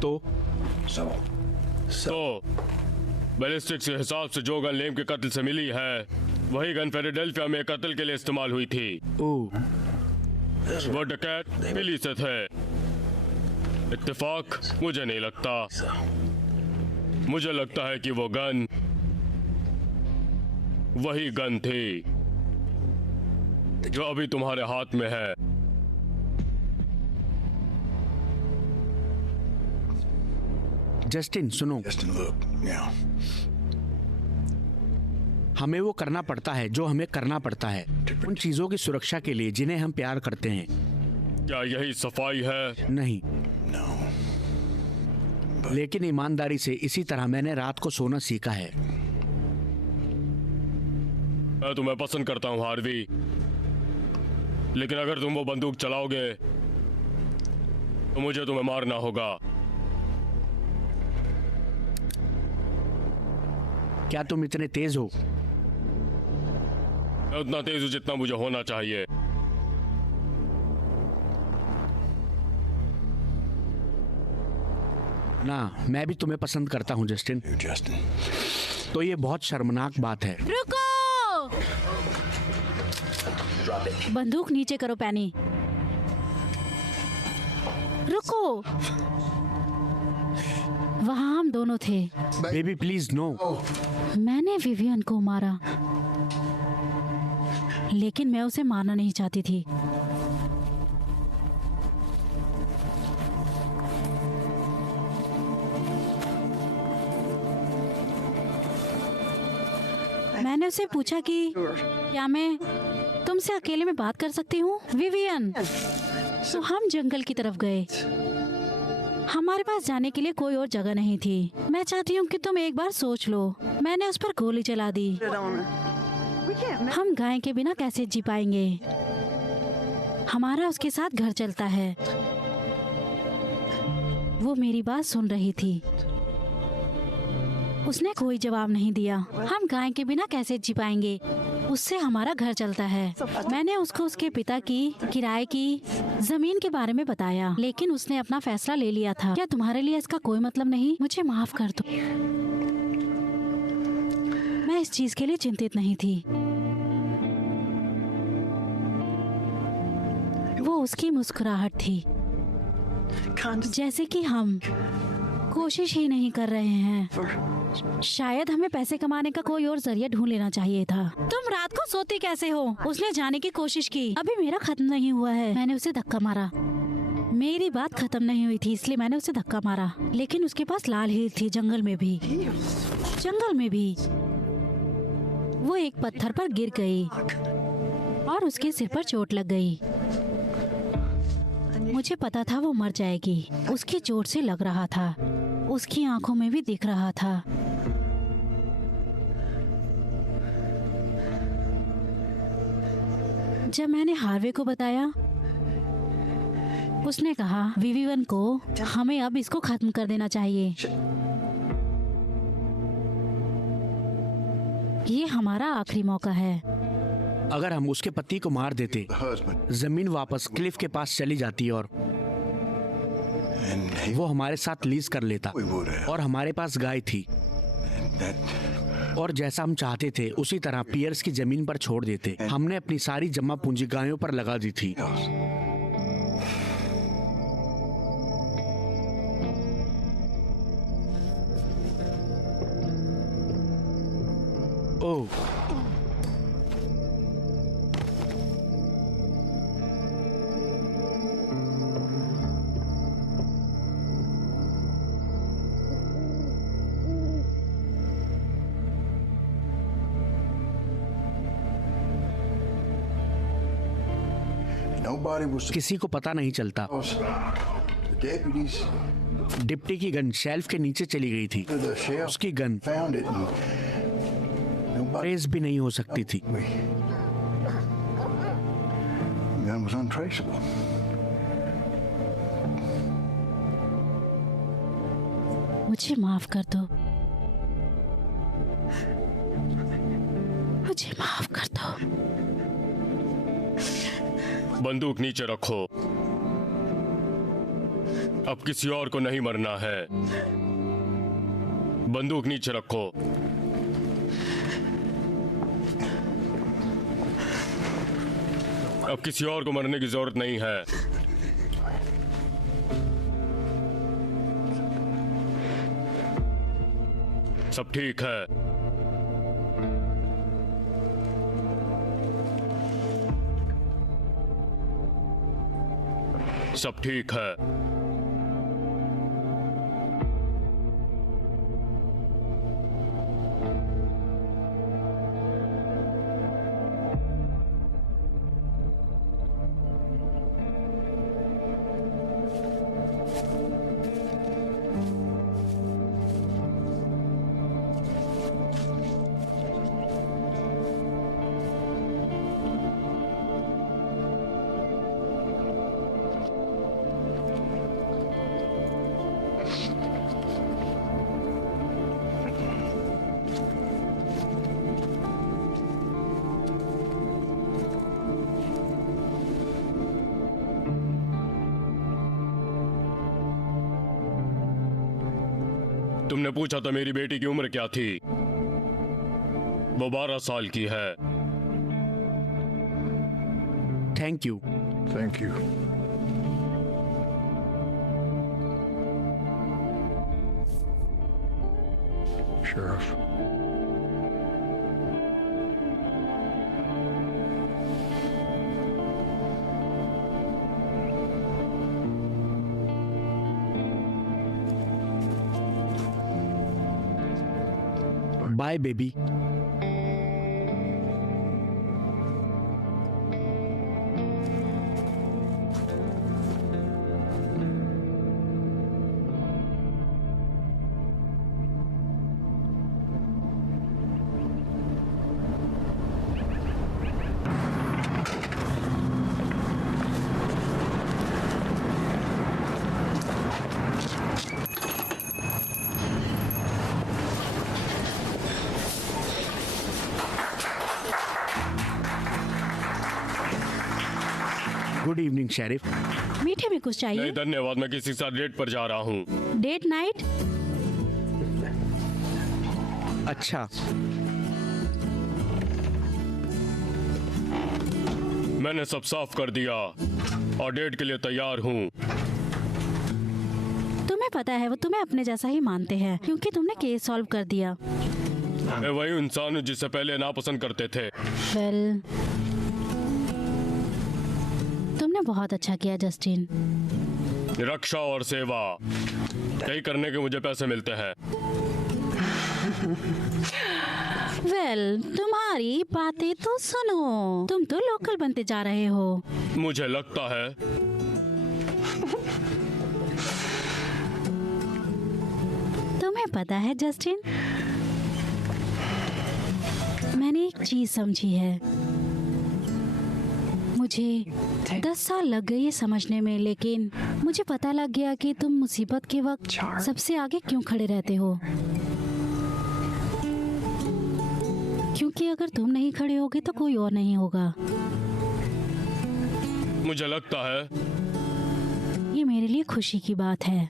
तो बैलिस्टिक्स के हिसाब से जो गन लेम के कत्ल से मिली है, वही गन फिलाडेल्फिया में कत्ल के लिए इस्तेमाल हुई थी। ओह, वो डकैत पिली से थे। इत्तेफाक? मुझे नहीं लगता। मुझे लगता है कि वो गन वही गन थी जो अभी तुम्हारे हाथ में है। जस्टिन सुनो, Justin, look. Now. हमें वो करना पड़ता है जो हमें करना पड़ता है, उन चीजों की सुरक्षा के लिए जिन्हें हम प्यार करते हैं। क्या यही सफाई है? नहीं, No. लेकिन ईमानदारी से इसी तरह मैंने रात को सोना सीखा है। मैं तुम्हें पसंद करता हूँ हार्वी, लेकिन अगर तुम वो बंदूक चलाओगे तो मुझे तुम्हें मारना होगा। क्या तुम इतने तेज हो? मैं उतना तेज हूँ जितना मुझे होना चाहिए। ना, मैं भी तुम्हें पसंद करता हूँ जस्टिन। You, Justin. तो ये बहुत शर्मनाक बात है। रुको! बंदूक नीचे करो पैनी। रुको! वहाँ हम दोनों थे। Baby please no. मैंने विवियन को मारा, लेकिन मैं उसे मारना नहीं चाहती थी। मैंने उसे पूछा कि क्या मैं तुमसे अकेले में बात कर सकती हूँ विवियन? तो हम जंगल की तरफ गए। हमारे पास जाने के लिए कोई और जगह नहीं थी। मैं चाहती हूँ कि तुम एक बार सोच लो। मैंने उस पर गोली चला दी। हम गाय के बिना कैसे जी पाएंगे? हमारा उसके साथ घर चलता है। वो मेरी बात सुन रही थी। उसने कोई जवाब नहीं दिया। हम गाय के बिना कैसे जी पाएंगे? उससे हमारा घर चलता है। मैंने उसको उसके पिता की किराए की जमीन के बारे में बताया, लेकिन उसने अपना फैसला ले लिया था। क्या तुम्हारे लिए इसका कोई मतलब नहीं? मुझे माफ कर दो। मैं इस चीज के लिए चिंतित नहीं थी। उसकी मुस्कुराहट थी, जैसे कि हम कोशिश ही नहीं कर रहे हैं। शायद हमें पैसे कमाने का कोई और जरिया ढूंढ लेना चाहिए था। तुम रात को सोती कैसे हो? उसने जाने की कोशिश की। अभी मेरा खत्म नहीं हुआ है। मैंने उसे धक्का मारा। मेरी बात खत्म नहीं हुई थी, इसलिए मैंने उसे धक्का मारा। लेकिन उसके पास लाल हील थी। जंगल में भी वो एक पत्थर पर गिर गई और उसके सिर पर चोट लग गई। मुझे पता था वो मर जाएगी। उसकी चोट से लग रहा था, उसकी आंखों में भी दिख रहा था। जब मैंने हार्वे को बताया, उसने कहा विवियन को हमें अब इसको खत्म कर देना चाहिए। ये हमारा आखिरी मौका है। अगर हम उसके पति को मार देते, जमीन वापस क्लिफ के पास चली जाती और वो हमारे साथ लीज कर लेता और हमारे पास गाय थी और जैसा हम चाहते थे उसी तरह पियर्स की जमीन पर छोड़ देते। हमने अपनी सारी जमा पूंजी गायों पर लगा दी थी। ओह, किसी को पता नहीं चलता। डिप्टी की गन शेल्फ के नीचे चली गई थी। उसकी गन ट्रेस भी नहीं हो सकती थी। मुझे माफ कर दो, मुझे माफ कर दो। बंदूक नीचे रखो। अब किसी और को नहीं मरना है। बंदूक नीचे रखो। अब किसी और को मरने की जरूरत नहीं है। सब ठीक है। सब ठीक है। तुमने पूछा था मेरी बेटी की उम्र क्या थी। वो 12 साल की है। Thank you. Thank you. Sheriff. Bye baby. Good evening sheriff. मीठे में कुछ चाहिए? नहीं धन्यवाद, मैं किसी के साथ डेट पर जा रहा हूँ। Date night? अच्छा, मैंने सब साफ कर दिया। और डेट के लिए तैयार हूँ। तुम्हें पता है वो तुम्हें अपने जैसा ही मानते हैं क्योंकि तुमने केस सॉल्व कर दिया। मैं वही इंसान हूँ जिसे पहले नापसंद करते थे। वेल, तुमने बहुत अच्छा किया जस्टिन। रक्षा और सेवा यही करने के मुझे पैसे मिलते हैं। वेल, तुम्हारी बातें तो सुनो, तुम तो लोकल बनते जा रहे हो। मुझे लगता है तुम्हें पता है जस्टिन, मैंने एक चीज समझी है। मुझे 10 साल लग गए ये समझने में, लेकिन मुझे पता लग गया कि तुम मुसीबत के वक्त सबसे आगे क्यों खड़े रहते हो। क्योंकि अगर तुम नहीं खड़े होगे तो कोई और नहीं होगा। मुझे लगता है ये मेरे लिए खुशी की बात है,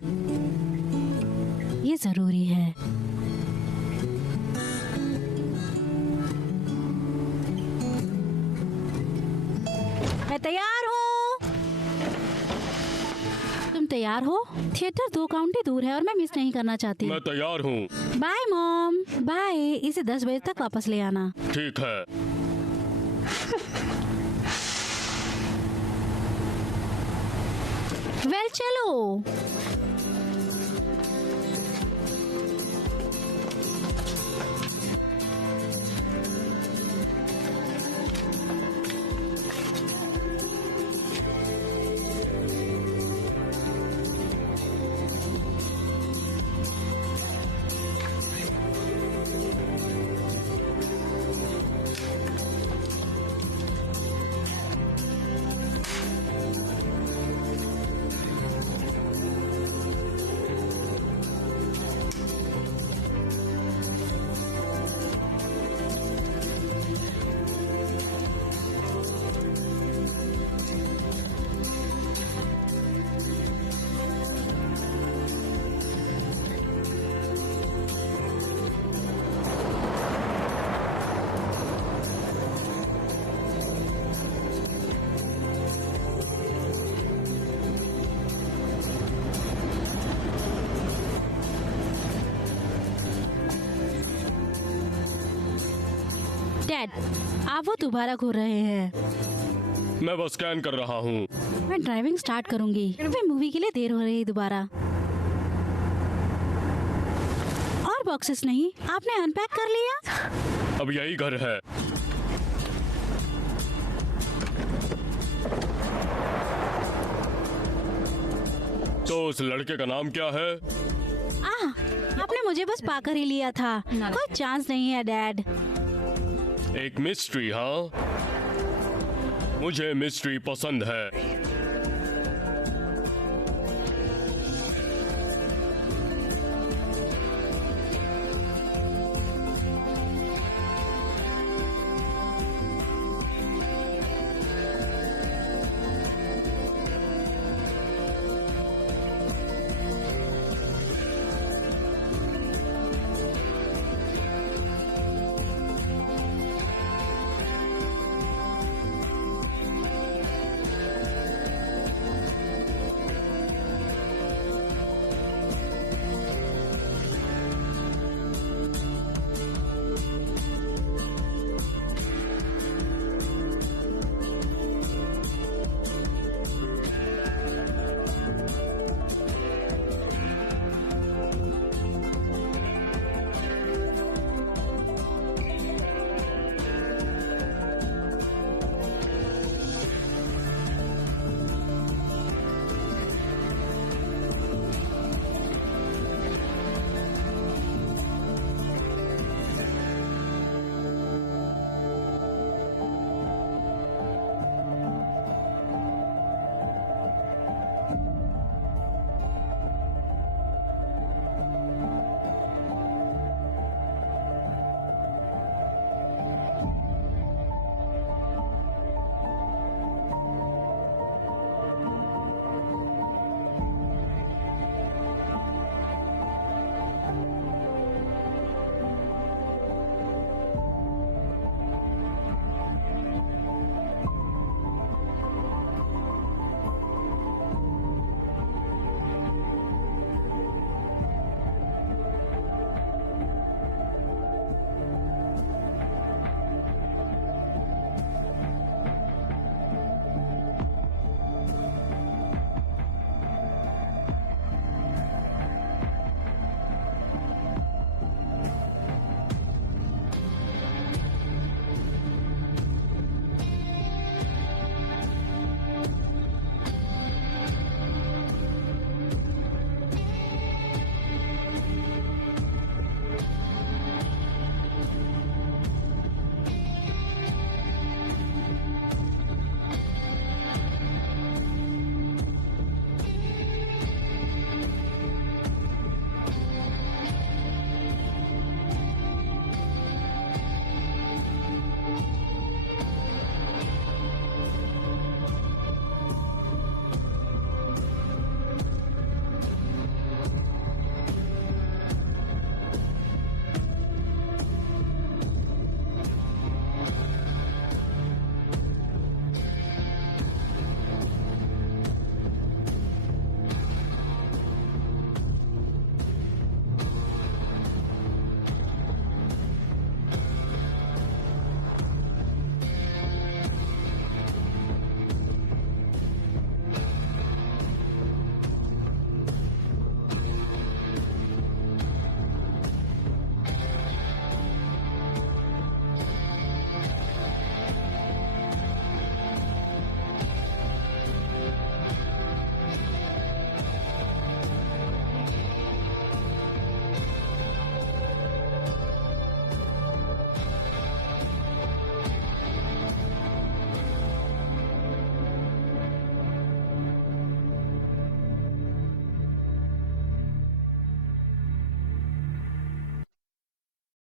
ये जरूरी है। मैं तैयार हूँ। तुम तैयार हो? थिएटर 2 काउंटी दूर है और मैं मिस नहीं करना चाहती। मैं तैयार हूँ। Bye mom, bye. इसे 10 बजे तक वापस ले आना। ठीक है। वेल, चलो। डैड, आप वो दोबारा घूर रहे हैं। मैं बस स्कैन कर रहा हूँ। मैं ड्राइविंग स्टार्ट करूंगी। फिर मूवी के लिए देर हो रही है दोबारा। और बॉक्सेस नहीं, आपने अनपैक कर लिया? अब यही घर है। तो उस लड़के का नाम क्या है? आपने मुझे बस पाकर ही लिया था। कोई चांस नहीं है डैड। एक मिस्ट्री, हाँ? मुझे मिस्ट्री पसंद है।